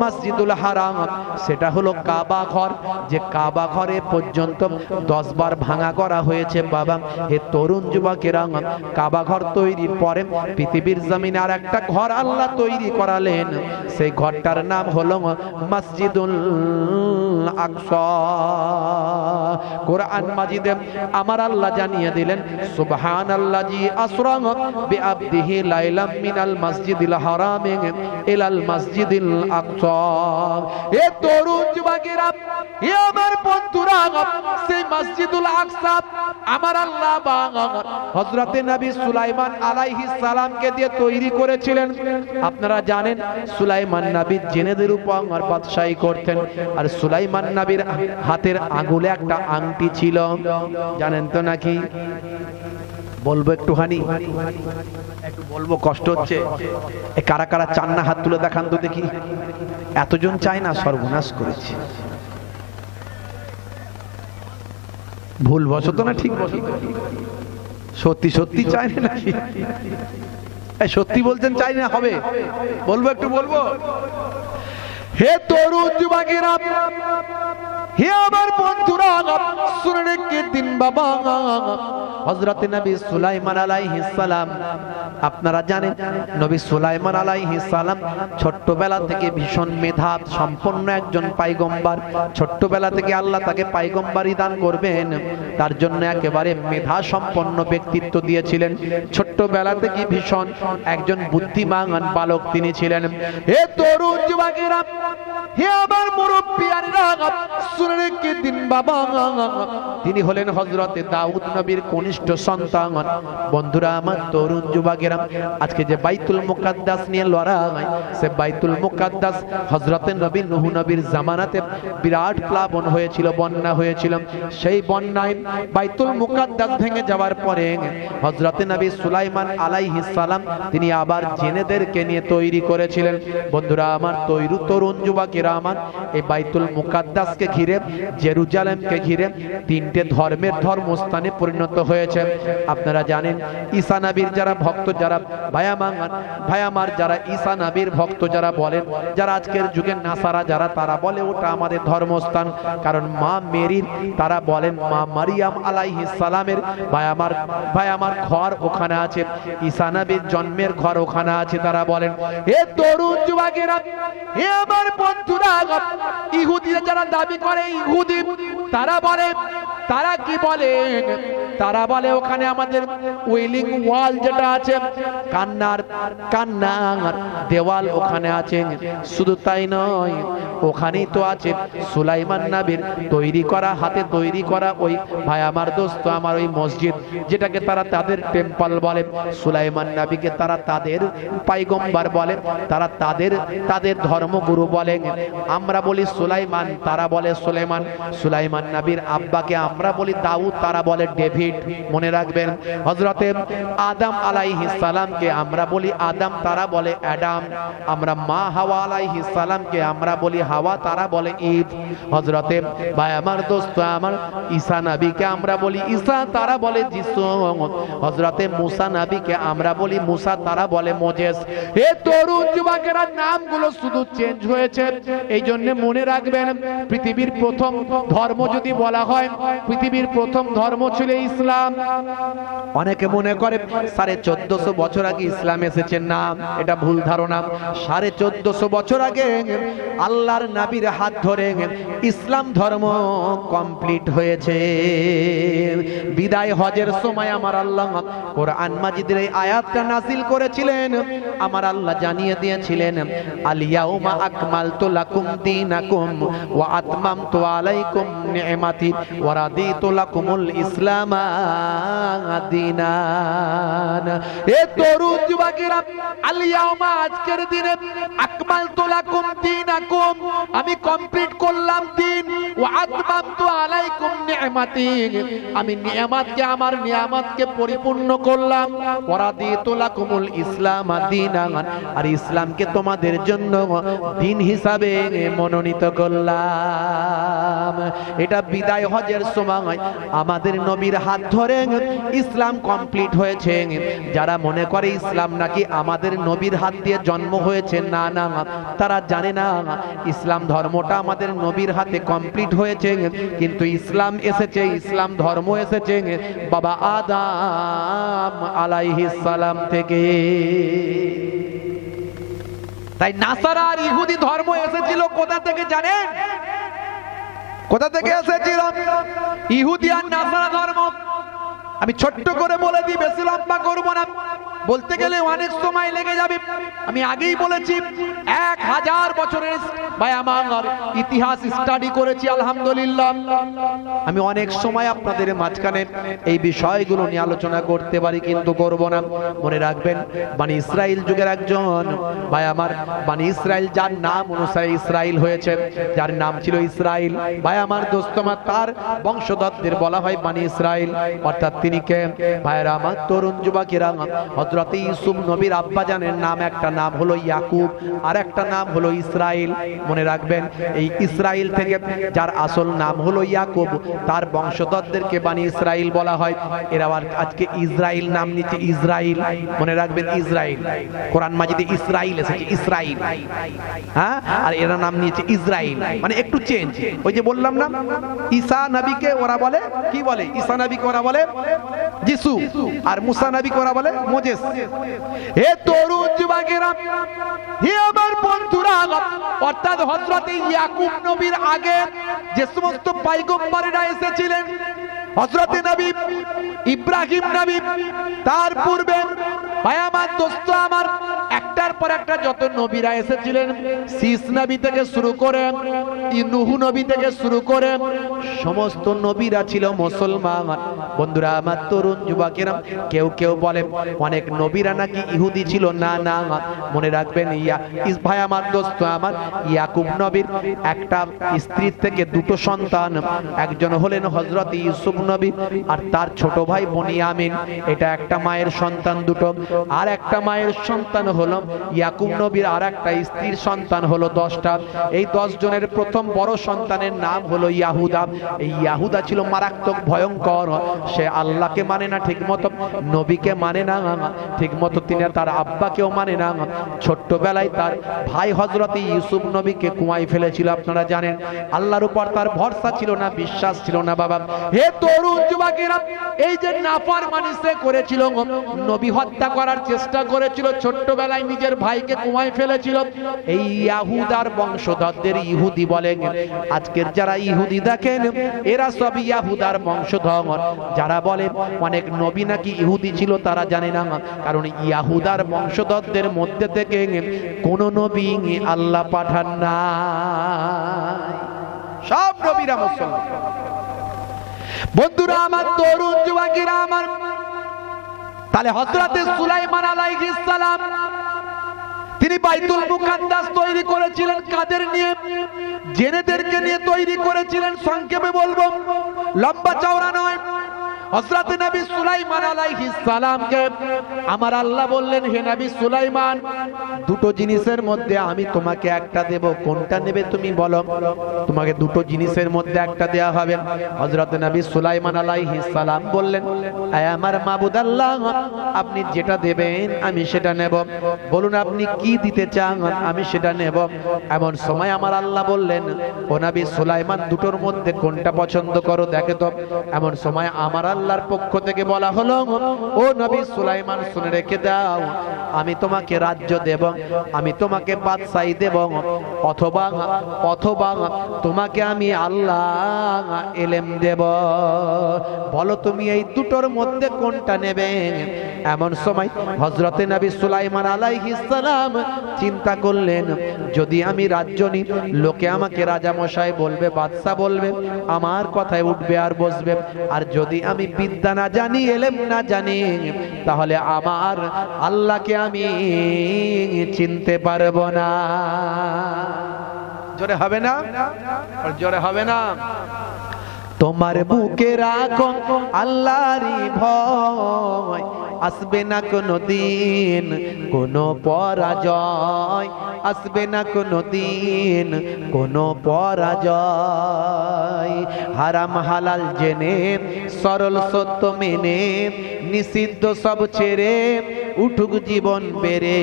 মসজিদুল হারাম, সেটা হলো কাবা ঘর, যে কাবা ঘরে পর্যন্ত 10 বার ভাঙা করা হয়েছে বাবা। হে তরুণ যুবকেরা, কাবা ঘর তৈরির পরে পৃথিবীর জমিনে আর একটা ঘর আল্লাহ তৈরি করালেন, সেই ঘরটার নাম হলো মসজিদুল আকসা। কোরআন মাজিদে আমার আল্লাহ জানিয়ে দিলেন, সুবহানাল্লাযী আসরা বিআবদিহি লাইলাম মিনাল মসজিদিল হারাম ইলাল মসজিদিল আকসা। এ তরুণ যুবকেরা, এ আমার বন্ধুরা, সেই মসজিদুল আকসা আমার আল্লাহ হযরতে নবী সুলাইমান আলাইহিস সালামকে দিয়ে তৈরি করেছিলেন। আপনারা জানেন সুলাইমান নবী জিনেদের উপর বাদশাহী করতেন, আর সুলাইমান নবীর হাতের আঙ্গুলে একটা আংটি ছিল, জানেন তো নাকি? বলবো একটুখানি, একটু বলবো, কষ্ট হচ্ছে। কারা কারা চান না হাত তুলে দেখান তো দেখি। এতজন চাই না, সর্বনাশ করেছি। ভুল বসত না ঠিক বসত? সত্যি সত্যি চাই না নাকি? সত্যি বলছেন চাই না? হবে, বলবো একটু বলবো। হে তরুণ যুবকেরা, হে আমার বন্ধুরা, শুনে রেখে দিন বাবা, হযরতে নবী সুলাইমান আলাইহিস সালাম, আপনারা জানেন নবী সুলাইমান আলাইহিস সালাম ছোট্টবেলা থেকে ভীষণ মেধা সম্পন্ন একজন পয়গম্বর। ছোট্টবেলা থেকে আল্লাহ তাকে পয়গম্বরি দান করবেন, তার জন্য একেবারে মেধা সম্পন্ন ব্যক্তিত্ব দিয়েছিলেন। ছোট্টবেলা থেকে ভীষণ একজন বুদ্ধিমান বালক তিনি ছিলেন। হে তরুণ যুবকেরা, হে আমার মুরব্বিয়ানেরা, শুনে রেখে দিন বাবা, তিনি হলেন হযরতে দাউদ নবীর কনিষ্ঠ সন্তান। বন্ধুরা আমার, তরুণ যুবকেরা, আজকে যে বাইতুল মুকাদ্দাস নিয়ে লড়াই, সে বাইতুল মুকাদ্দাস হযরতে নবী নূহ নবীর জামানাতে বিরাট প্লাবন হয়েছিল, বন্যা হয়েছিল। সেই বন্যায় বাইতুল মুকাদ্দাস ভেঙে যাওয়ার পরে হযরতে নবী সুলাইমান আলাইহিস সালাম তিনি আবার জিনেদেরকে নিয়ে তৈরি করেছিলেন। বন্ধুরা আমার, তরুণ যুবকেরা আমার, এই বাইতুল মুকাদ্দাসকে ঘিরে, জেরুজালেমকে ঘিরে তিনটে ধর্মের ধর্মস্থানে পরিণত হয়েছে। আপনারা জানেন ঈসা নবীর যারা ভক্ত, যারা ভাই আমার যারা ঈসা নবীর ভক্ত যারা বলেন, যারা আজকের যুগের নাসারা যারা, তারা বলে ওটা আমাদের ধর্মস্থান। কারণ মা মেরির, তারা বলেন মা মারিয়াম আলাইহিস সালামের ভাই আমার ঘর ওখানে আছে, ঈসা নবীর জন্মের ঘর ওখানে আছে, তারা বলেন। হে তরুণ যুবকেরা, হে আমার বন্ধুরা, ইহুদিরা যারা দাবি করে ইহুদি, তারা বলে, তারা কি বলে? তারা বলে ওখানে আমাদের ওয়েলিং ওয়াল যেটা আছে, কান্নার দেওয়াল ওখানে আছে। শুধু তাই নয়, ওখানেই তো আছে সুলাইমান নবীর তৈরি করা, হাতে তৈরি করা ওই ভাই আমার দোস্ত আমার ওই মসজিদ, যেটাকে তারা তাদের টেম্পল বলে। সুলাইমান নবীকে তারা তাদের পয়গম্বর বলে, তারা তাদের ধর্মগুরু বলে। আমরা বলি সুলাইমান, তারা বলে সুলাইমান। সুলাইমান নবীর আব্বাকে আমরা বলি দাউদ, তারা বলে ডেভিড। ডেভিড, মনে রাখবেন হযরতে আদম আলাইহিস সালামকে আমরা বলি আদম, তারা বলে অ্যাডাম। আমরা মা হাওয়া আলাইহিস সালামকে আমরা বলি হাওয়া, তারা বলে ঈদ। হযরতে ভাই আমার দোস্ত আমার ঈসা নবীকে আমরা বলি ঈসা, তারা বলে যিশু। হযরতে মুসা নবীকে আমরা বলি মুসা, তারা বলে মোজেস। এই তরুণ যুবকেরা নামগুলো শুধু চেঞ্জ হয়েছে। এই জন্য মনে রাখবেন পৃথিবীর প্রথম ধর্ম যদি বলা হয়, পৃথিবীর প্রথম ধর্ম ছিল ইসলাম। অনেকে মনে করে 1450 বছর আগে ইসলাম এসেছে, না, এটা ভুল ধারণা। 1450 বছর আগে আল্লাহর নবীর হাত ধরে ইসলাম ধর্ম কমপ্লিট হয়েছে। বিদায় হজের সময় আমার আল্লাহ কোরআন মাজিদের এই আয়াতটা নাযিল করেছিলেন। আমার আল্লাহ জানিয়ে দিয়েছিলেন আল ইয়াউমা আকমালতু লাকুম দীনাকুম ওয়া আতমামতু আলাইকুম নি'মাতি ওয়া রাদিতু লাকুমুল ইসলাম দীনান। এ তরুণ যুবকেরা, আল ইয়াউমা আজকের দিনে আকমালতু লাকুম দীনাকুম, আমি কমপ্লিট করলাম দিন, ওয়া আতমামতু আলাইকুম নি'মাতি, আমি নিয়ামতকে আমার নিয়ামতকে পরিপূর্ণ করলাম, ওয়া রাদিতু লাকুমুল ইসলাম দীনান, আর ইসলামকে তোমাদের জন্য দিন হিসাবে মনোনীত করলাম। এটা বিদায় হজের সময় আমাদের নবীর হাত ধরে ইসলাম কমপ্লিট হয়েছে। যারা মনে করে ইসলাম নাকি আমাদের নবীর হাত দিয়ে জন্ম হয়েছে, না না, তারা জানে না ইসলাম ধর্মটা আমাদের নবীর হাতে কমপ্লিট হয়েছে। কিন্তু ইসলাম এসেছে, ইসলাম ধর্ম এসেছে বাবা আদম আলাইহিস সালাম থেকে। তাই নাসারা আর ইহুদি ধর্ম এসেছিল কোথা থেকে জানেন? কোথা থেকে এসেছিল? ইহুদি আর নাসারা ধর্ম। আমি ছোট্ট করে বলে দিই, বেশি লম্বা করব না, বলতে গেলে অনেক সময় লেগে যাবে। আমি আগেই বলেছি 1000 বছরের ভাই আমার ইতিহাস স্টাডি করেছি আলহামদুলিল্লাহ। আমি অনেক সময় আপনাদের মাঝখানে এই বিষয়গুলো নিয়ে আলোচনা করতে পারি, কিন্তু করব না। মনে রাখবেন বনি ইসরাইল যুগের একজন ভাই আমার, বনি ইসরাইল যার নাম অনুসারে ইসরাইল হয়েছে, যার নাম ছিল ইসরাইল, ভাই আমার দোস্ত আমার, তার বংশধরদের বলা হয় বনি ইসরাইল। অর্থাৎ তিনি কে? ভাইরা আমার তরুণ যুবকেরা, হযরত ইউসুফ নবীর আব্বাজানের নাম একটা নাম হলো ইয়াকুব, আর একটা নাম হলো ইসরাইল। মনে রাখবেন এই ইসরাইল থেকে যার আসল নাম হলো ইয়াকুব, তার বংশধরদেরকে বনি ইসরাইল বলা হয়। এরা আজকে ইসরাইল নাম নিচ্ছে, ইসরাইল। মনে রাখবেন ইসরাইল, কোরআন মাজিদে ইসরাইল এসেছে, ইসরাইল, হ্যাঁ, আর এরা নাম নিয়েছে ইসরাইল, মানে একটু চেঞ্জ। ওই যে বললাম না, ঈসা নবীকে ওরা বলে কি বলে? ঈসা নবীকে ওরা বলে যিশু, আর মুসা নবীকে ওরা বলে মোজেস। হে তরুণ যুবকেরা, হে আমার বন্ধুরা, অর্থাৎ হযরত ইয়াকুব নবীর আগে যে সমস্ত পয়গম্বরেরা এসেছিলেন, হযরত নবী ইব্রাহিম নবী, তার পূর্বে ভাই আমার দোস্ত আমার একটার পর একটা যত নবীরা এসেছিলেন, শীষ নবী থেকে শুরু করে নূহ নবী থেকে শুরু করে সমস্ত নবীরা ছিল মুসলমান। বন্ধুরা আমার তরুণ যুবকেরা, কেউ কেউ বলে অনেক নবীরা নাকি ইহুদি ছিল, না না, মনে রাখবেন ভাই আমার দোস্ত আমার, ইয়াকুব নবীর একটা স্ত্রীর থেকে দুটো সন্তান, একজন হলেন হযরত ইউসুফ নবী, আর তার ছোট ভাই বনিয়ামিন। এটা একটা মায়ের সন্তান দুটো, আর একটা মায়ের সন্তান হলো ইয়াকুব নবীর, আর একটা স্ত্রীর সন্তান হলো 10টা। এই 10 জনের প্রথম বড় সন্তানের নাম হলো ইয়াহুদা। এই ইয়াহুদা ছিল মারাত্মক ভয়ঙ্কর। সে আল্লাহকে মানে না ঠিক মতো, নবীকে মানে না ঠিক মতো, তিনি তার আব্বাকেও মানে না। ছোট্টবেলায় তার ভাই হযরত ইউসুফ নবীকে কুয়ায় ফেলেছিল, আপনারা জানেন। আল্লাহর উপর তার ভরসা ছিল না, বিশ্বাস ছিল না। বাবা হে তরুণ যুবকেরা, এই যে নাফরমানি সে করেছিল, নবী হত্যা করার চেষ্টা করেছিল, ছোট্টবেলায় নিজের ভাইকে কুয়ায় ফেলেছিল, এই ইয়াহুদার বংশধরদের ইহুদি বলেন। আজকের যারা ইহুদি দেখেন, এরা সব ইয়াহুদার বংশধর। যারা বলে অনেক নবী নাকি ইহুদি ছিল, তারা জানে না, কারণ ইয়াহুদার বংশধরদের মধ্যে থেকে কোন নবী আল্লাহ পাঠান না, সব নবীরা মুসলমান। বন্ধুরা আমার তরুণ যুবকেরা আমার, তাহলে হযরত সুলাইমান আলাইহিস সালাম তিনি বাইতুল মুকাদ্দাস তৈরি করেছিলেন কাদের নিয়ে? জেনেদেরকে নিয়ে তৈরি করেছিলেন। সংক্ষেপে বলবো, লম্বা চওড়া নয়। হযরত নবী সুলাইমান আলাইহিস সালামকে আমার আল্লাহ বললেন, হে নবী সুলাইমান, দুটো জিনিসের মধ্যে আমি তোমাকে একটা দেব, কোনটা নেবে তুমি বলো? তোমাকে দুটো জিনিসের মধ্যে একটা দেয়া হবে। হযরত নবী সুলাইমান আলাইহিস সালাম বললেন, আয় আমার মাবুদ আল্লাহ, আপনি যেটা দেবেন আমি সেটা নেব। বলুন আপনি কি দিতে চান, আমি সেটা নেব। এমন সময় আমার আল্লাহ বললেন, ও নবী সুলাইমান, দুটোর মধ্যে কোনটা পছন্দ করো দেখে তো। এমন সময় আমার আল্লাহর পক্ষ থেকে বলা হলো, ও নবী সুলাইমান, শুনে রেখে দাও, আমি তোমাকে রাজ্য দেব, আমি তোমাকে বাদশাহী দেব, অথবা অথবা তোমাকে আমি আল্লাহ ইলম দেব। বলো তুমি এই দুটোর মধ্যে কোনটা নেবে? এমন সময় হযরত নবী সুলাইমান আলাইহিস সালাম চিন্তা করলেন, যদি আমি রাজ্য নিই, লোকে আমাকে রাজা মশাই বলবে, বাদশা বলবে, আমার কথায় উঠবে আর বসবে। আর যদি আমি বিদ্যা না জানি, ইলম না জানি, তাহলে আমার আল্লাহকে আমি চিনতে পারবো না। জোরে হবে না? জোরে হবে না? তোমার বুকে রাখো আল্লাহরই ভয়, আসবে না কোনো দিন কোনো পরাজয়, আসবে না কোনো দিন কোনো পরাজয়। হারাম হালাল জেনে, সরল সত্য মেনে, নিষিদ্ধ সব ছেড়ে উঠুক জীবন বেড়ে,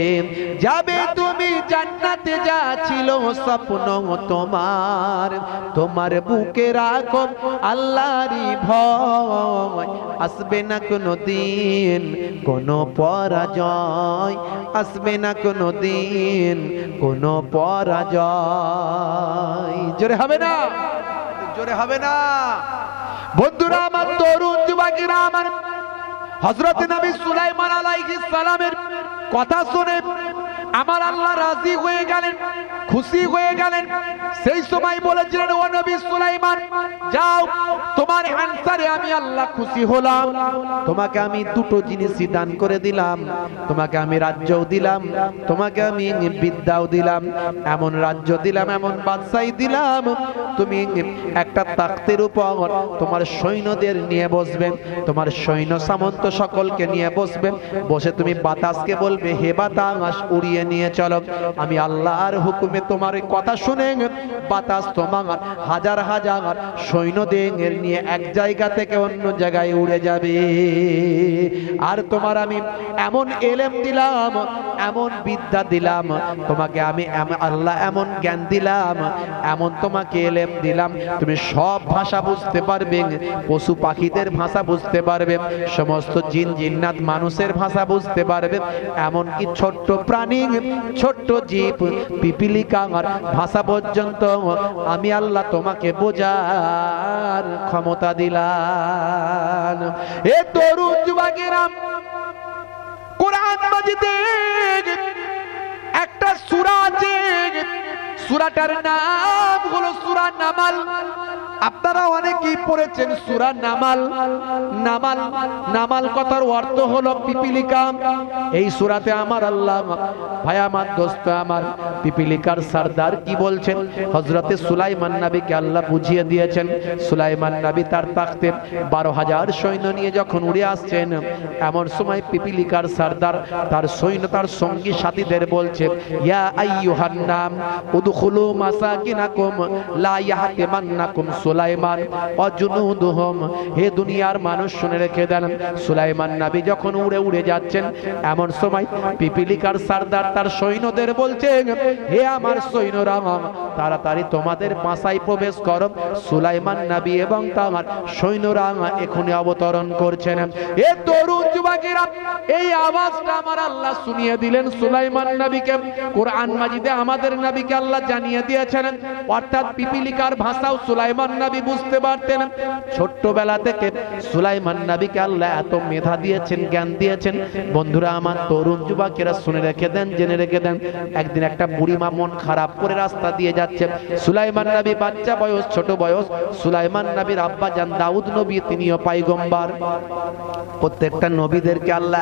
যাবে তুমি জান্নাতে, যা ছিল স্বপ্ন তোমার। তোমার বুকে রাখো আল্লাহরই ভয়, আসবে না কোনো দিন কোনো পরাজয়, আসবে না কোনো দিন কোনো পরাজয়। জোরে হবে না? জোরে হবে না? বন্ধুরা আমার, তরুণ যুবকেরা আমার, হযরত নবী সুলাইমান আলাইহিস সালামের কথা শুনে আমার আল্লাহ রাজি হয়ে গেলেন, খুশি হয়ে গেলেন। সেই সময় বলেছিলেন, ও নবী সুলাইমান, যাও, তোমার আনসারে আমি আল্লাহ খুশি হলাম, তোমাকে আমি দুটো জিনিসই দান করে দিলাম, তোমাকে আমি রাজ্যও দিলাম, তোমাকে আমি বিদ্যাও দিলাম, এমন রাজ্য দিলাম, এমন বাদশাহী দিলাম, তুমি একটা তাখতের উপর তোমার সৈন্যদের নিয়ে বসবে, তোমার সৈন্য সামন্ত সকলকে নিয়ে বসবে, বসে তুমি বাতাসকে বলবে, হে বাতাস উড়িয়ে নিয়ে চলো। আমি আল্লাহর হুকুমে তোমার কথা শুনে বাতাস তোমার হাজার হাজার সৈন্যদের নিয়ে এক জায়গা থেকে অন্য জায়গায় উড়ে যাবে। আর তোমার আমি এমন ইলম দিলাম, এমন বিদ্যা দিলাম, তোমাকে আমি আল্লাহ এমন জ্ঞান দিলাম, এমন তোমাকে ইলম দিলাম, তুমি সব ভাষা বুঝতে পারবে, পশু পাখিদের ভাষা বুঝতে পারবে, সমস্ত জিন জিন্নাত মানুষের ভাষা বুঝতে পারবে, এমনকি ছোট্ট প্রাণী, ছোট্ট জীব, পিপিলিকার ভাষা পর্যন্ত আমি আল্লাহ তোমাকে বোঝার ক্ষমতা দিলাম। এ তরুণ যুবকেরা, কোরআন মাজিদে একটা সূরা আছে, সূরাটার নাম হলো সূরা নামাল। আপনারা অনেকেই পড়েছেন সূরা নামাল। নামাল, নামাল কথার অর্থ হলো পিপিলিকা। এই সূরাতে আমার আল্লাহ, ভাই আমার, দোস্ত আমার, পিপিলিকার সরদার কি বলছেন? হযরতে সুলাইমান নবীকে আল্লাহ বুঝিয়ে দিয়েছেন। সুলাইমান নবী তার তাখতে 12,000 সৈন্য নিয়ে যখন উড়ে আসছেন, এমন সময় পিপিলিকার সরদার তার সৈন্য, তার সঙ্গী সাথীদের বলছে, ইয়া আইয়ুহান নাম উদখুলু মাসাকিনাকুম লা ইয়াহতিমান্নাকুম সুলাইমান ওয়া জুনুদুহুম। হে দুনিয়ার মানুষ, শুনে রেখে দেন, সুলাইমান নবী যখন উড়ে উড়ে যাচ্ছেন, এমন সময় পিপিলিকার সরদার তার সৈন্যদের বলছে, হে আমার সৈন্যরা, তাড়াতাড়ি তোমাদের বাসায় প্রবেশ করো, সুলাইমান নবী এবং তার সৈন্যরা এখনই অবতরণ করছেন। এ তরুণ যুবকেরা, এই আওয়াজটা আমার আল্লাহ শুনিয়ে দিলেন সুলাইমান নবীকে। কোরআন মাজিদে আমাদের নবীকে আল্লাহ জানিয়ে দিয়েছেন, অর্থাৎ পিপিলিকার ভাষাও সুলাইমান নবী বুঝতে পারতেন। ছোট্টবেলা থেকে সুলাইমান নবীকে আল্লাহ এত মেধা দিয়েছেন, জ্ঞান দিয়েছেন। বন্ধুরা আমার, তরুণ যুবকেরা শুনে রেখে দেন, জেনে রেখে দেন, একদিন একটা বুড়িমা মন খারাপ করে রাস্তা দিয়ে যাচ্ছে। সুলাইমান নবী বাচ্চা বয়স, ছোট বয়স। সুলাইমান নবীর আব্বা জান দাউদ নবী, তিনিও পয়গম্বর। প্রত্যেকটা নবীদেরকে আল্লাহ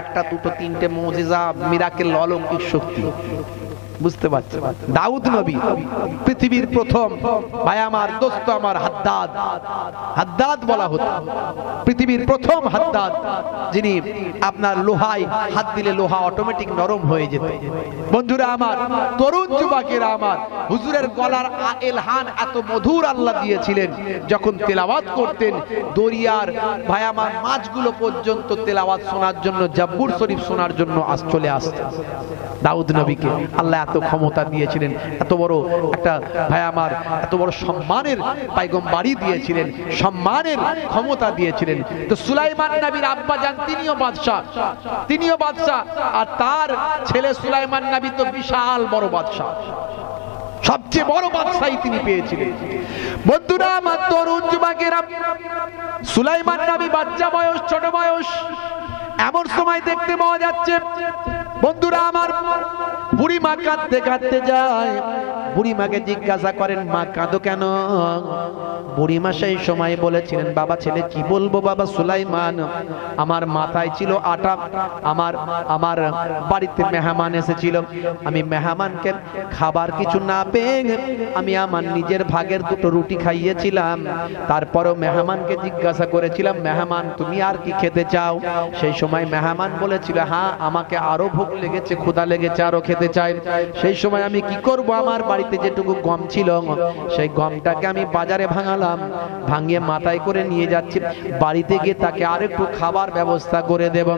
একটা দুটো তিনটে মুজিজা, মিরাকেল, অলৌকিক শক্তি বুঝতে পারছেন? দাউদ নবী পৃথিবীর প্রথম, ভাই আমার, দোস্ত আমার, হাদ্দাদ, হাদ্দাদ বলা হতো, পৃথিবীর প্রথম হাদ্দাদ, যিনি আপনার লোহায় হাত দিলে লোহা অটোমেটিক নরম হয়ে যেত। বন্ধুরা আমার, তরুণ যুবকেরা আমার, হুজুরের গলার এলহান এত মধুর আল্লাহ দিয়েছিলেন, যখন তেলাওয়াত করতেন দরিয়ার, ভাই আমার, মাছগুলো পর্যন্ত তেলাওয়াত শোনার জন্য, জাব্বুর শরীফ শোনার জন্য চলে আসতেন। দাউদ নবীকে আল্লাহ এত ক্ষমতা দিয়েছিলেন, এত বড় একটা, ভাই আমার, এত বড় সম্মানের পয়গম্বরী দিয়েছিলেন, সম্মানের ক্ষমতা দিয়েছিলেন। তো সুলাইমান নবীর আব্বা জান তিনিও বাদশা, তিনিও বাদশা, আর তার ছেলে সুলাইমান নবী তো বিশাল বড় বাদশা, সবচেয়ে বড় বাদশাহী তিনি পেয়েছিলেন। বন্ধুরা আমার, তরুণ যুবকেরা, সুলাইমান নবী বাচ্চা বয়স, ছোট বয়স, এমন সময় দেখতে পাওয়া যাচ্ছে, বন্ধুরা আমার, বুড়ি মা কাঁদতে কাঁদতে যায়। বুড়ি মাকে জিজ্ঞাসা করেন, মা কাঁদো কেন? বুড়ি মা সেই সময় বলেছিলেন, বাবা, ছেলে কি বলবো বাবা সুলাইমান, আমার মাথায় ছিল আটা, আমার বাড়িতে মেহমান এসেছিল, আমি মেহমানকে খাবার কিছু না পেয়ে আমি আমার নিজের ভাগের দুটো রুটি খাইয়েছিলাম। তারপরও মেহমানকে জিজ্ঞাসা করেছিলাম, মেহমান তুমি আর কি খেতে চাও? সেই সময় মেহমান বলেছিল, হ্যাঁ আমাকে আরো ভোগ লেগেছে, ক্ষুধা লেগেছে, আরো খেতে চাই। সেই সময় আমি কি করব, আমার বাড়িতে যেটুকু গম ছিল সেই গমটাকে আমি বাজারে ভাঙালাম, ভাঙিয়ে মাথায় করে নিয়ে যাচ্ছি, বাড়িতে গিয়ে তাকে আরেকটু খাবার ব্যবস্থা করে দেব।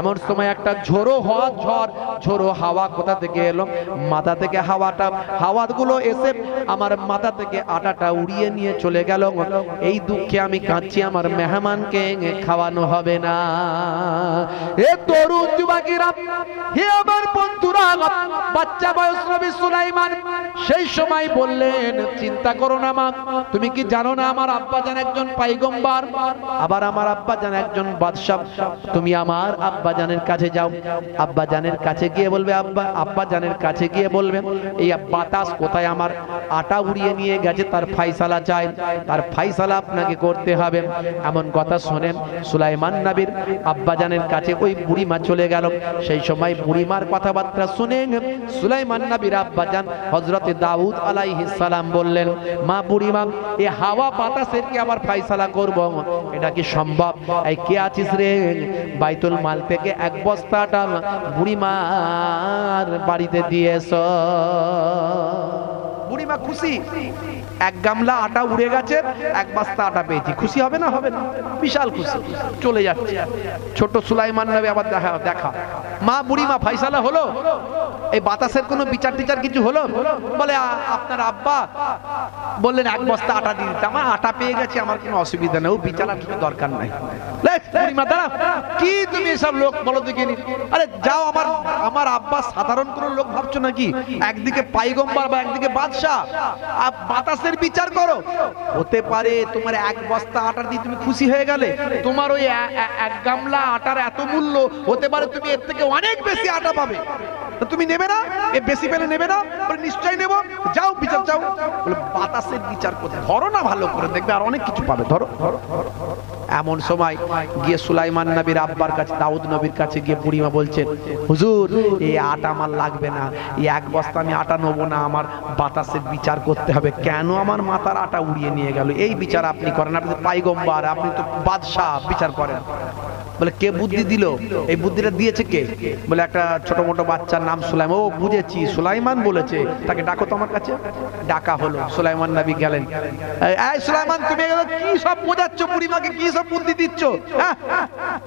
এমন সময় একটা ঝোড়ো হাওয়া কোথা থেকে এলো, মাথা থেকে হাওয়াগুলো এসে আমার মাথা থেকে আটাটা উড়িয়ে নিয়ে চলে গেল। এই দুঃখে আমি কাঁদছি, আমার মেহমানকে খাওয়ানো হবে না। এ তরুণ যুবকেরা, হে আমার বন্ধুরা, বাচ্চা বয়স নবী সুলাইমান সেই সময় বললেন, চিন্তা করো না মা, তুমি কি জানো না আমার আব্বাজান একজন পয়গম্বর, আবার আমার আব্বাজান একজন বাদশা। তুমি আমার আব্বাজানের কাছে যাও, আব্বাজানের কাছে গিয়ে বলবে, আব্বাজানের কাছে গিয়ে বলবে, এই বাতাস কোথায় আমার আটা উড়িয়ে নিয়ে গেছে, তার ফাইসালা চাই, তার ফাইসালা আপনাকে করতে হবে। এমন কথা শোনেন সুলাইমান নবীর আব্বাজানের কাছে ওই বুড়িমা চলে গেল। সেই সময় বুড়িমার কথাবার্তা শুনে সুলাইমান নবীর আব্বাজান হযরতে দাউদ আলাইহিস সালাম বললেন, মা বুড়িমা, এই হাওয়া বাতাসের কি আবার ফাইসালা করব? এটা কি সম্ভব? এই কে আছিস রে? বাইতুল মাল থেকে এক বস্তা আটা বুড়িমার বাড়িতে দিয়ে এসো। বুড়িমা খুশি, এক গামলা আটা উড়ে গেছে, এক বস্তা আটা পেয়েছি, খুশি হবে না? হবে না, বিশাল খুশি। চলে যাচ্ছে ছোট সুলাইমান নবী, আবার দেখা মা বুড়িমা, ফাইসালা হলো? এই বাতাসের কোনো বিচার টিচার কিছু হলো? বলে, আপনার আব্বা বললেন এক বস্তা আটা দিয়ে দিতে, আমার আটা পেয়ে গেছে, আমার কোনো অসুবিধা নেই, ও বিচারা কিছু দরকার নাই। বুড়িমা, দাঁড়া, কি তুমি এসব লোক বলো দেখিনি? আরে যাও, আমার আব্বা সাধারণ কোনো লোক ভাবছো নাকি? একদিকে পয়গম্বর বা একদিকে বাদশা, বাতাসের বিচার করো। হতে পারে তোমার এক বস্তা আটা দিয়ে তুমি খুশি হয়ে গেলে, তোমার ওই এক গামলা আটার এত মূল্য, হতে পারে তুমি এর থেকে অনেক বেশি আটা পাবে, তুমি নেবে না? এ বেশি পেলে নেবে না? বলে, নিশ্চয়ই নেব, যাও বিচার চাও। বলে, বাতাসের বিচার কোথায়? ধরো না, ভালো করে দেখবে আর অনেক কিছু পাবে, ধরো। এমন সময় গিয়ে সুলাইমান নবীর আব্বার কাছে, দাউদ নবীর কাছে গিয়ে বুড়িমা বলছেন, হুজুর, এই আটা আমার লাগবে না, এই এক বস্তা আমি আটা নেবো না, আমার বাতাসের বিচার করতে হবে। কেন আমার মাথার আটা উড়িয়ে নিয়ে গেল? এই বিচার আপনি করেন, আপনি তো পয়গম্বর, আপনি তো বাদশা, বিচার করেন। বলে, কে বুদ্ধি দিল? এই বুদ্ধিটা দিয়েছে কে? বলে, একটা ছোট মোটো বাচ্চার নাম সুলাইমান। ও বুঝেছি, সুলাইমান বলেছে, তাকে ডাকো তো আমার কাছে। ডাকা হলো, সুলাইমান নবী গেলেন। এই সুলাইমান, তুমি কি সব বোঝাচ্ছ বুড়িমাকে, কি সব বুদ্ধি দিচ্ছ? হ্যাঁ,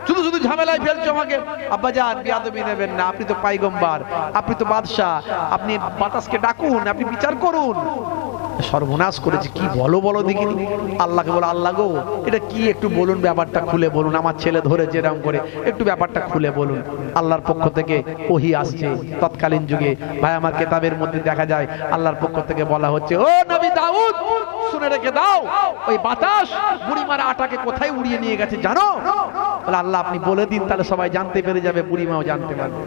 শুধু শুধু ঝামেলায় ফেলছো আমাকে। আব্বাজান, বিয়াদবি নেবেন না, আপনি তো পয়গম্বর, আপনি তো বাদশা, আপনি বাতাসকে ডাকুন, আপনি বিচার করুন। সর্বনাশ করেছে, কি বলো দেখিনি। আল্লাহকে বলো, আল্লাহ গো, এটা কি, একটু বলুন, ব্যাপারটা খুলে বলুন, আমার ছেলে ধরেছে এরকম করে, একটু ব্যাপারটা খুলে বলুন। আল্লাহর পক্ষ থেকে ওহী আসছে তৎকালীন যুগে, ভাই আমার, কেতাবের মধ্যে দেখা যায় আল্লাহর পক্ষ থেকে বলা হচ্ছে, ও নবী দাউদ, শুনে রেখে দাও, ওই বাতাস বুড়িমার আটাকে কোথায় উড়িয়ে নিয়ে গেছে জানো? বলে, আল্লাহ আপনি বলে দিন, তাহলে সবাই জানতে পেরে যাবে, বুড়িমাও জানতে পারবে।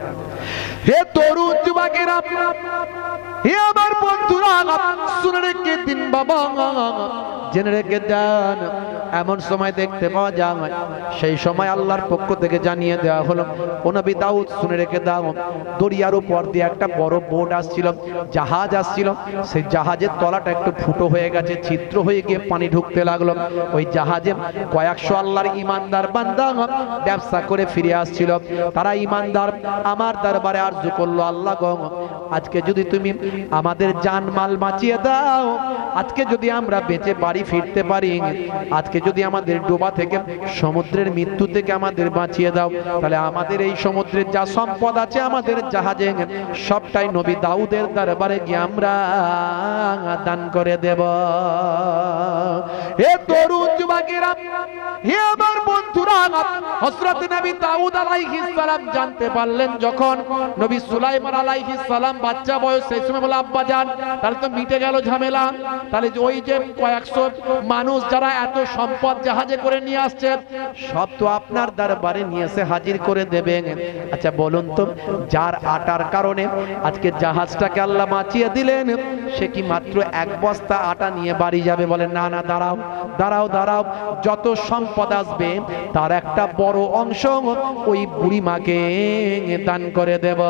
হে তরুণ যুবকেরা, হে আমার বন্ধুরা, শুনে রেখে দিন বাবা, জেনে রেখে দেন। এমন সময় দেখতে পাওয়া যায়, সেই সময় আল্লাহর পক্ষ থেকে জানিয়ে দেওয়া হলো, ও নবী দাউদ শুনে রেখে দাও, দরিয়ার উপর দিয়ে একটা বড় বোট আসছিল, জাহাজ আসছিল, সেই জাহাজের তলাটা একটু ফুটো হয়ে গেছে, ছিদ্র হয়ে গিয়ে পানি ঢুকতে লাগলো। ওই জাহাজে কয়েকশো আল্লাহর ইমানদার বান্দা ব্যবসা করে ফিরে আসছিল। তারা ইমানদার আমার দরবারে আরজু করলো, আল্লাহ গো, আজকে যদি তুমি আমাদের জানমাল বাঁচিয়ে দাও, আজকে যদি আমরা বেঁচে বাড়ি ফিরতে পারি, আজকে যদি আমাদের ডোবা থেকে সমুদ্রের মৃত্যু থেকে আমাদের বাঁচিয়ে দাও, তাহলে আমাদের এই সমুদ্রের যা সম্পদ আছে আমাদের জাহাজে সবটাই নবী দাউদের দরবারে গিয়ে আমরা দান করে দেব। হে তরুণ যুবকেরা, হে আমার বন্ধুরা, হযরত নবী দাউদ আলাইহিস সালাম জানতে পারলেন যখন নবী সুলাইমান আলাইহিস সালাম বাচ্চা বয়স, সেই সময় বলে আব্বা যান, তাহলে তো মিটে গেল ঝামেলা, তাহলে ওই যে কয়েকশো মানুষ যারা এত সম্পদ জাহাজে করে নিয়ে আসছে সব তো আপনার দরবারে নিয়ে এসে হাজির করে দেবেন। আচ্ছা বলুন তো, যার আটার কারণে আজকে জাহাজটাকে আল্লাহ বাঁচিয়ে দিলেন, সে কি মাত্র এক বস্তা আটা নিয়ে বাড়ি যাবে? বলেন না না, দাঁড়াও দাঁড়াও দাঁড়াও, যত সম্পদ আসবে তার একটা বড় অংশ ওই বুড়ি মাকে দান করে দেব।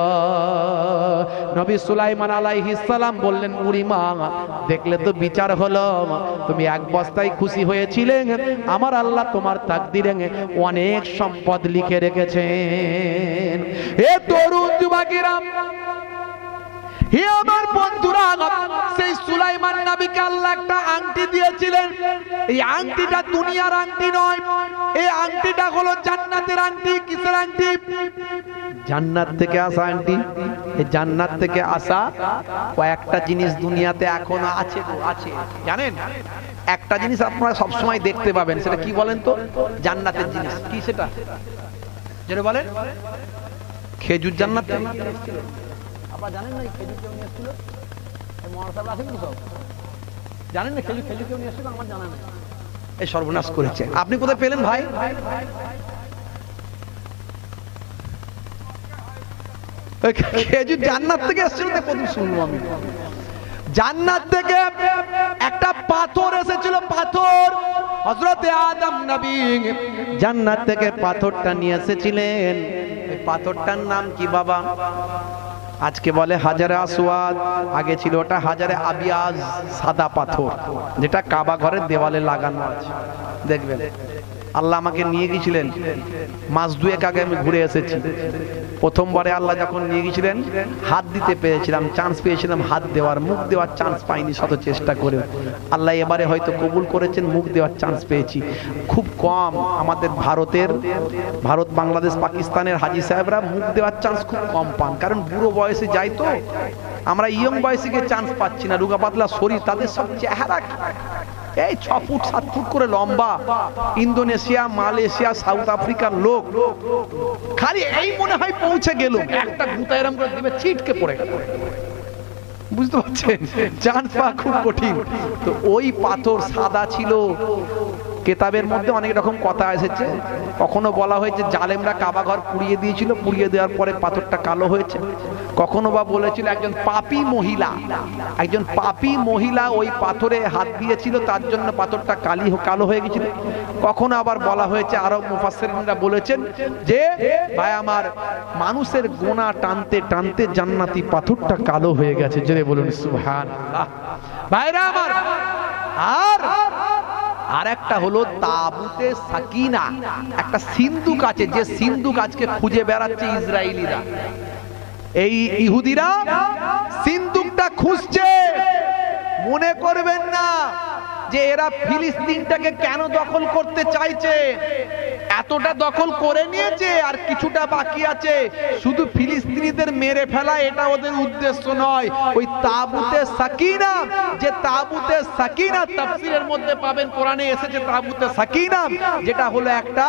নবী সুলাইমান আলাইহিস সালাম বললেন, বুড়ি মা, দেখলে তো বিচার হলো, তুমি এক বস্তায় খুশি হয়েছিলে, আমার আল্লাহ তোমার তাকদিরে অনেক সম্পদ লিখে রেখেছেন। এ তরুণ যুবকেরা, হে আমার বন্ধুরা, সেই সুলাইমান নবীকে আল্লাহ একটা আংটি দিয়েছিলেন। এই আংটিটা দুনিয়ার আংটি নয়, এই আংটিটা হলো জান্নাতের আংটি। কিসের আংটি? জান্নাত থেকে আসা আংটি। এই জান্নাত থেকে আসা কয়েকটা জিনিস দুনিয়াতে এখনো আছে, আছে জানেন? একটা জিনিস আপনারা সবসময় দেখতে পাবেন, সেটা কি বলেন তো? জান্নাতের জিনিস। কি সেটা? যেটা বলেন খেজুর। জান্নাত আপনারা জানেন না খেজুর কেউ নিয়ে এসেছিল? মহাসাব আছে কিন্তু সব জানেন না খেজুর কেউ নিয়ে এসেছিল? আমার জানা নেই। এই সর্বনাশ করেছে। আপনি কোথায় পেলেন ভাই? খেজুর জান্নাত থেকে এসেছিল? কত শুনবো আমি। জান্নাত থেকে একটা পাথর এসেছিল, পাথর। হযরত আদম নবী জান্নাত থেকে পাথরটা নিয়ে এসেছিলেন। এই পাথরটার নাম কি বাবা? আজকে বলে হাজারে আসওয়াদ, আগে ছিল ওটা হাজারে আবিয়াজ, সাদা পাথর, যেটা কাবা ঘরের দেওয়ালে লাগানো আছে। দেখবেন আল্লাহ আমাকে নিয়ে গিয়েছিলেন, মাস দুয়েক আগে আমি ঘুরে এসেছি। প্রথমবারে আল্লাহ যখন নিয়ে গিয়েছিলেন, হাত দিতে পেরেছিলাম, চান্স পেয়েছিলাম হাত দেওয়ার, মুখ দেওয়ার চান্স পাইনি শত চেষ্টা করে। আল্লাহ এবারে হয়তো কবুল করেছেন, মুখ দেওয়ার চান্স পেয়েছি। খুব কম আমাদের ভারত বাংলাদেশ পাকিস্তানের হাজি সাহেবরা মুখ দেওয়ার চান্স খুব কম পান, কারণ বুড়ো বয়সে যায় তো। আমরা ইয়ং বয়সে গিয়ে চান্স পাচ্ছি না, রুগা পাতলা শরীর, তাদের সব চেহারা এই 6 ফুট 7 ফুট করে লম্বা, ইন্দোনেশিয়া, মালয়েশিয়া, সাউথ আফ্রিকার লোক, খালি এই মনে হয় পৌঁছে গেল, একটা গুতা এরম করে দিবে, ছিটকে পড়ে গেল। বুঝতে পারছেন? চান্স পাওয়া খুব কঠিন। তো ওই পাথর সাদা ছিল। কেতাবের মধ্যে অনেক রকম কথা এসেছে। কখনো বলা হয়েছে জালেমরা কাবা ঘর পুড়িয়ে দিয়েছিল, পুড়িয়ে দেওয়ার পরে পাথরটা কালো হয়েছে। কখনো বা বলেছিল একজন পাপী মহিলা ওই পাথরে হাত দিয়েছিল, তার জন্য পাথরটা কালো হয়ে গেছিল। কখনো আবার বলা হয়েছে, আরব মুফাসসিরিনরা বলেছেন যে ভাই আমার, মানুষের গোনা টানতে টানতে জান্নাতি পাথরটা কালো হয়ে গেছে। জোরে বলুন সুবহানাল্লাহ। ভাইরা আমার, আর একটা হলো তাবুতে সাকিনা, একটা সিন্ধুক আছে, যে সিন্ধুক আজকে খুঁজে বেড়াচ্ছে ইসরায়েলিরা। এই ইহুদিরা সিন্ধুকটা খুঁজছে। মনে করবেন না যে এরা ফিলিস্তিনটাকে কেন দখল করতে চাইছে। এতটা দখল করে নিয়েছে আর কিছুটা বাকি আছে, শুধু ফিলিস্তিনিদের মেরে ফেলা এটা ওদের উদ্দেশ্য নয়। ওই তাবুতে সাকিনা, যে তাবুতে সাকিনা তাফসীরের মধ্যে পাবেন, কোরআনে এসেছে তাবুতে সাকিনা, যেটা হলো একটা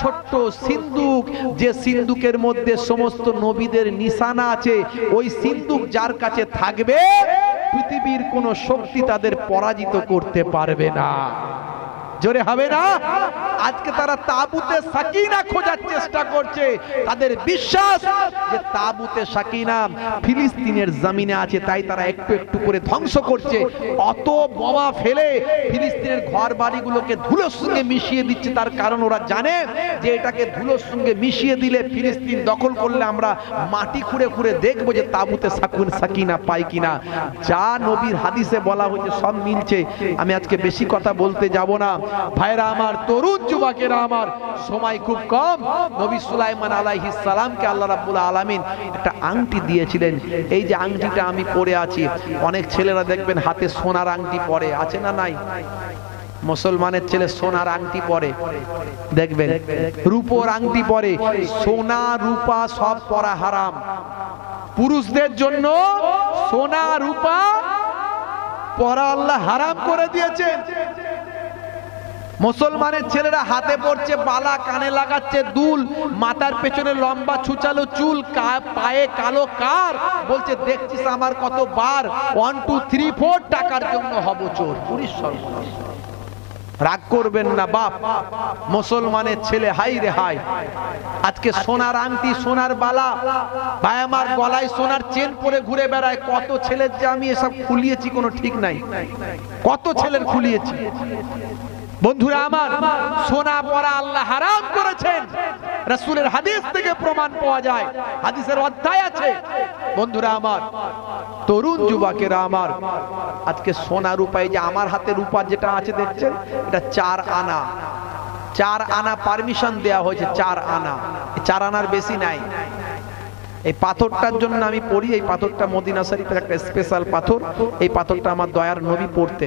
ছোট্ট সিন্ধুক, যে সিন্ধুকের মধ্যে সমস্ত নবীদের নিশানা আছে। ওই সিন্ধুক যার কাছে থাকবে, পৃথিবীর কোন শক্তি তাদের পরাজিত করতে পারবে না। জোরে হবে না? আজকে তারা তাবুতে সাকিনা খোঁজার চেষ্টা করছে। তাদের বিশ্বাস যে তাবুতে সাকিনা ফিলিস্তিনের জমিনে আছে, তাই তারা একটু একটু করে ধ্বংস করছে। অত বোমা ফেলে ফিলিস্তিনের ঘর বাড়িগুলোকে ধুলোর সঙ্গে মিশিয়ে দিচ্ছে। তার কারণ ওরা জানে যে এটাকে ধুলোর সঙ্গে মিশিয়ে দিলে, ফিলিস্তিন দখল করলে আমরা মাটি খুঁড়ে খুঁড়ে দেখবো যে তাবুতে সাকিনা পাই কিনা। যা নবীর হাদিসে বলা হয়েছে সব মিলছে। আমি আজকে বেশি কথা বলতে যাব না। ভাইরা আমার, তরুণ যুবকেরা আমার, সময় খুব কম। নবী সুলাইমান আলাইহিস সালামকে আল্লাহ রাব্বুল আলামিন একটা আংটি দিয়েছিলেন। এই যে আংটিটা আমি পরে আছি, অনেক ছেলেরা দেখবেন হাতে সোনার আংটি পরে, আছে না নাই? মুসলমানের ছেলে সোনার আংটি পরে, দেখবেন রূপোর আংটি পরে। সোনা রূপা সব পরা হারাম। পুরুষদের জন্য সোনা রূপা পরা আল্লাহ হারাম করে দিয়েছেন। মুসলমানের ছেলেরা হাতে পড়ছে বালা, কানে লাগাচ্ছে দুল, মাথার পেছনে লম্বা ছুচালো চুল, পায়ে কালো কার, বলছে দেখছিস আমার কত বার, 1 2 3 4 টাকার জন্য হব চোর। পুলিশ সর্বনাশ। রাগ করবেন না বাপ, মুসলমানের ছেলে হাই রে হাই। আজকে সোনার আংটি, সোনার বালা, ভাই আমার গলায় সোনার চেন পরে ঘুরে বেড়ায়। কত ছেলের যে আমি এসব খুলিয়েছি কোনো ঠিক নাই, কত ছেলের খুলিয়েছি। বন্ধুরা আমার, সোনা পরা আল্লাহ হারাম করেছেন। রাসূলের হাদিস থেকে প্রমাণ পাওয়া যায়, হাদিসের অধ্যায় আছে। বন্ধুরা আমার, তরুণ যুবকেরা আমার, আজকে সোনা রূপা, এই যে আমার হাতে রূপা যেটা আছে দেখছেন, এটা 4 আনা। 4 আনা পারমিশন দেয়া হয়েছে, 4 আনা। 4 আনার বেশি নাই। এই পাথরটার জন্য আমি পড়ি, এই পাথরটা মদিনা শরীফের একটা স্পেশাল পাথর। এই পাথরটা আমার দয়ার নবী পড়তেন।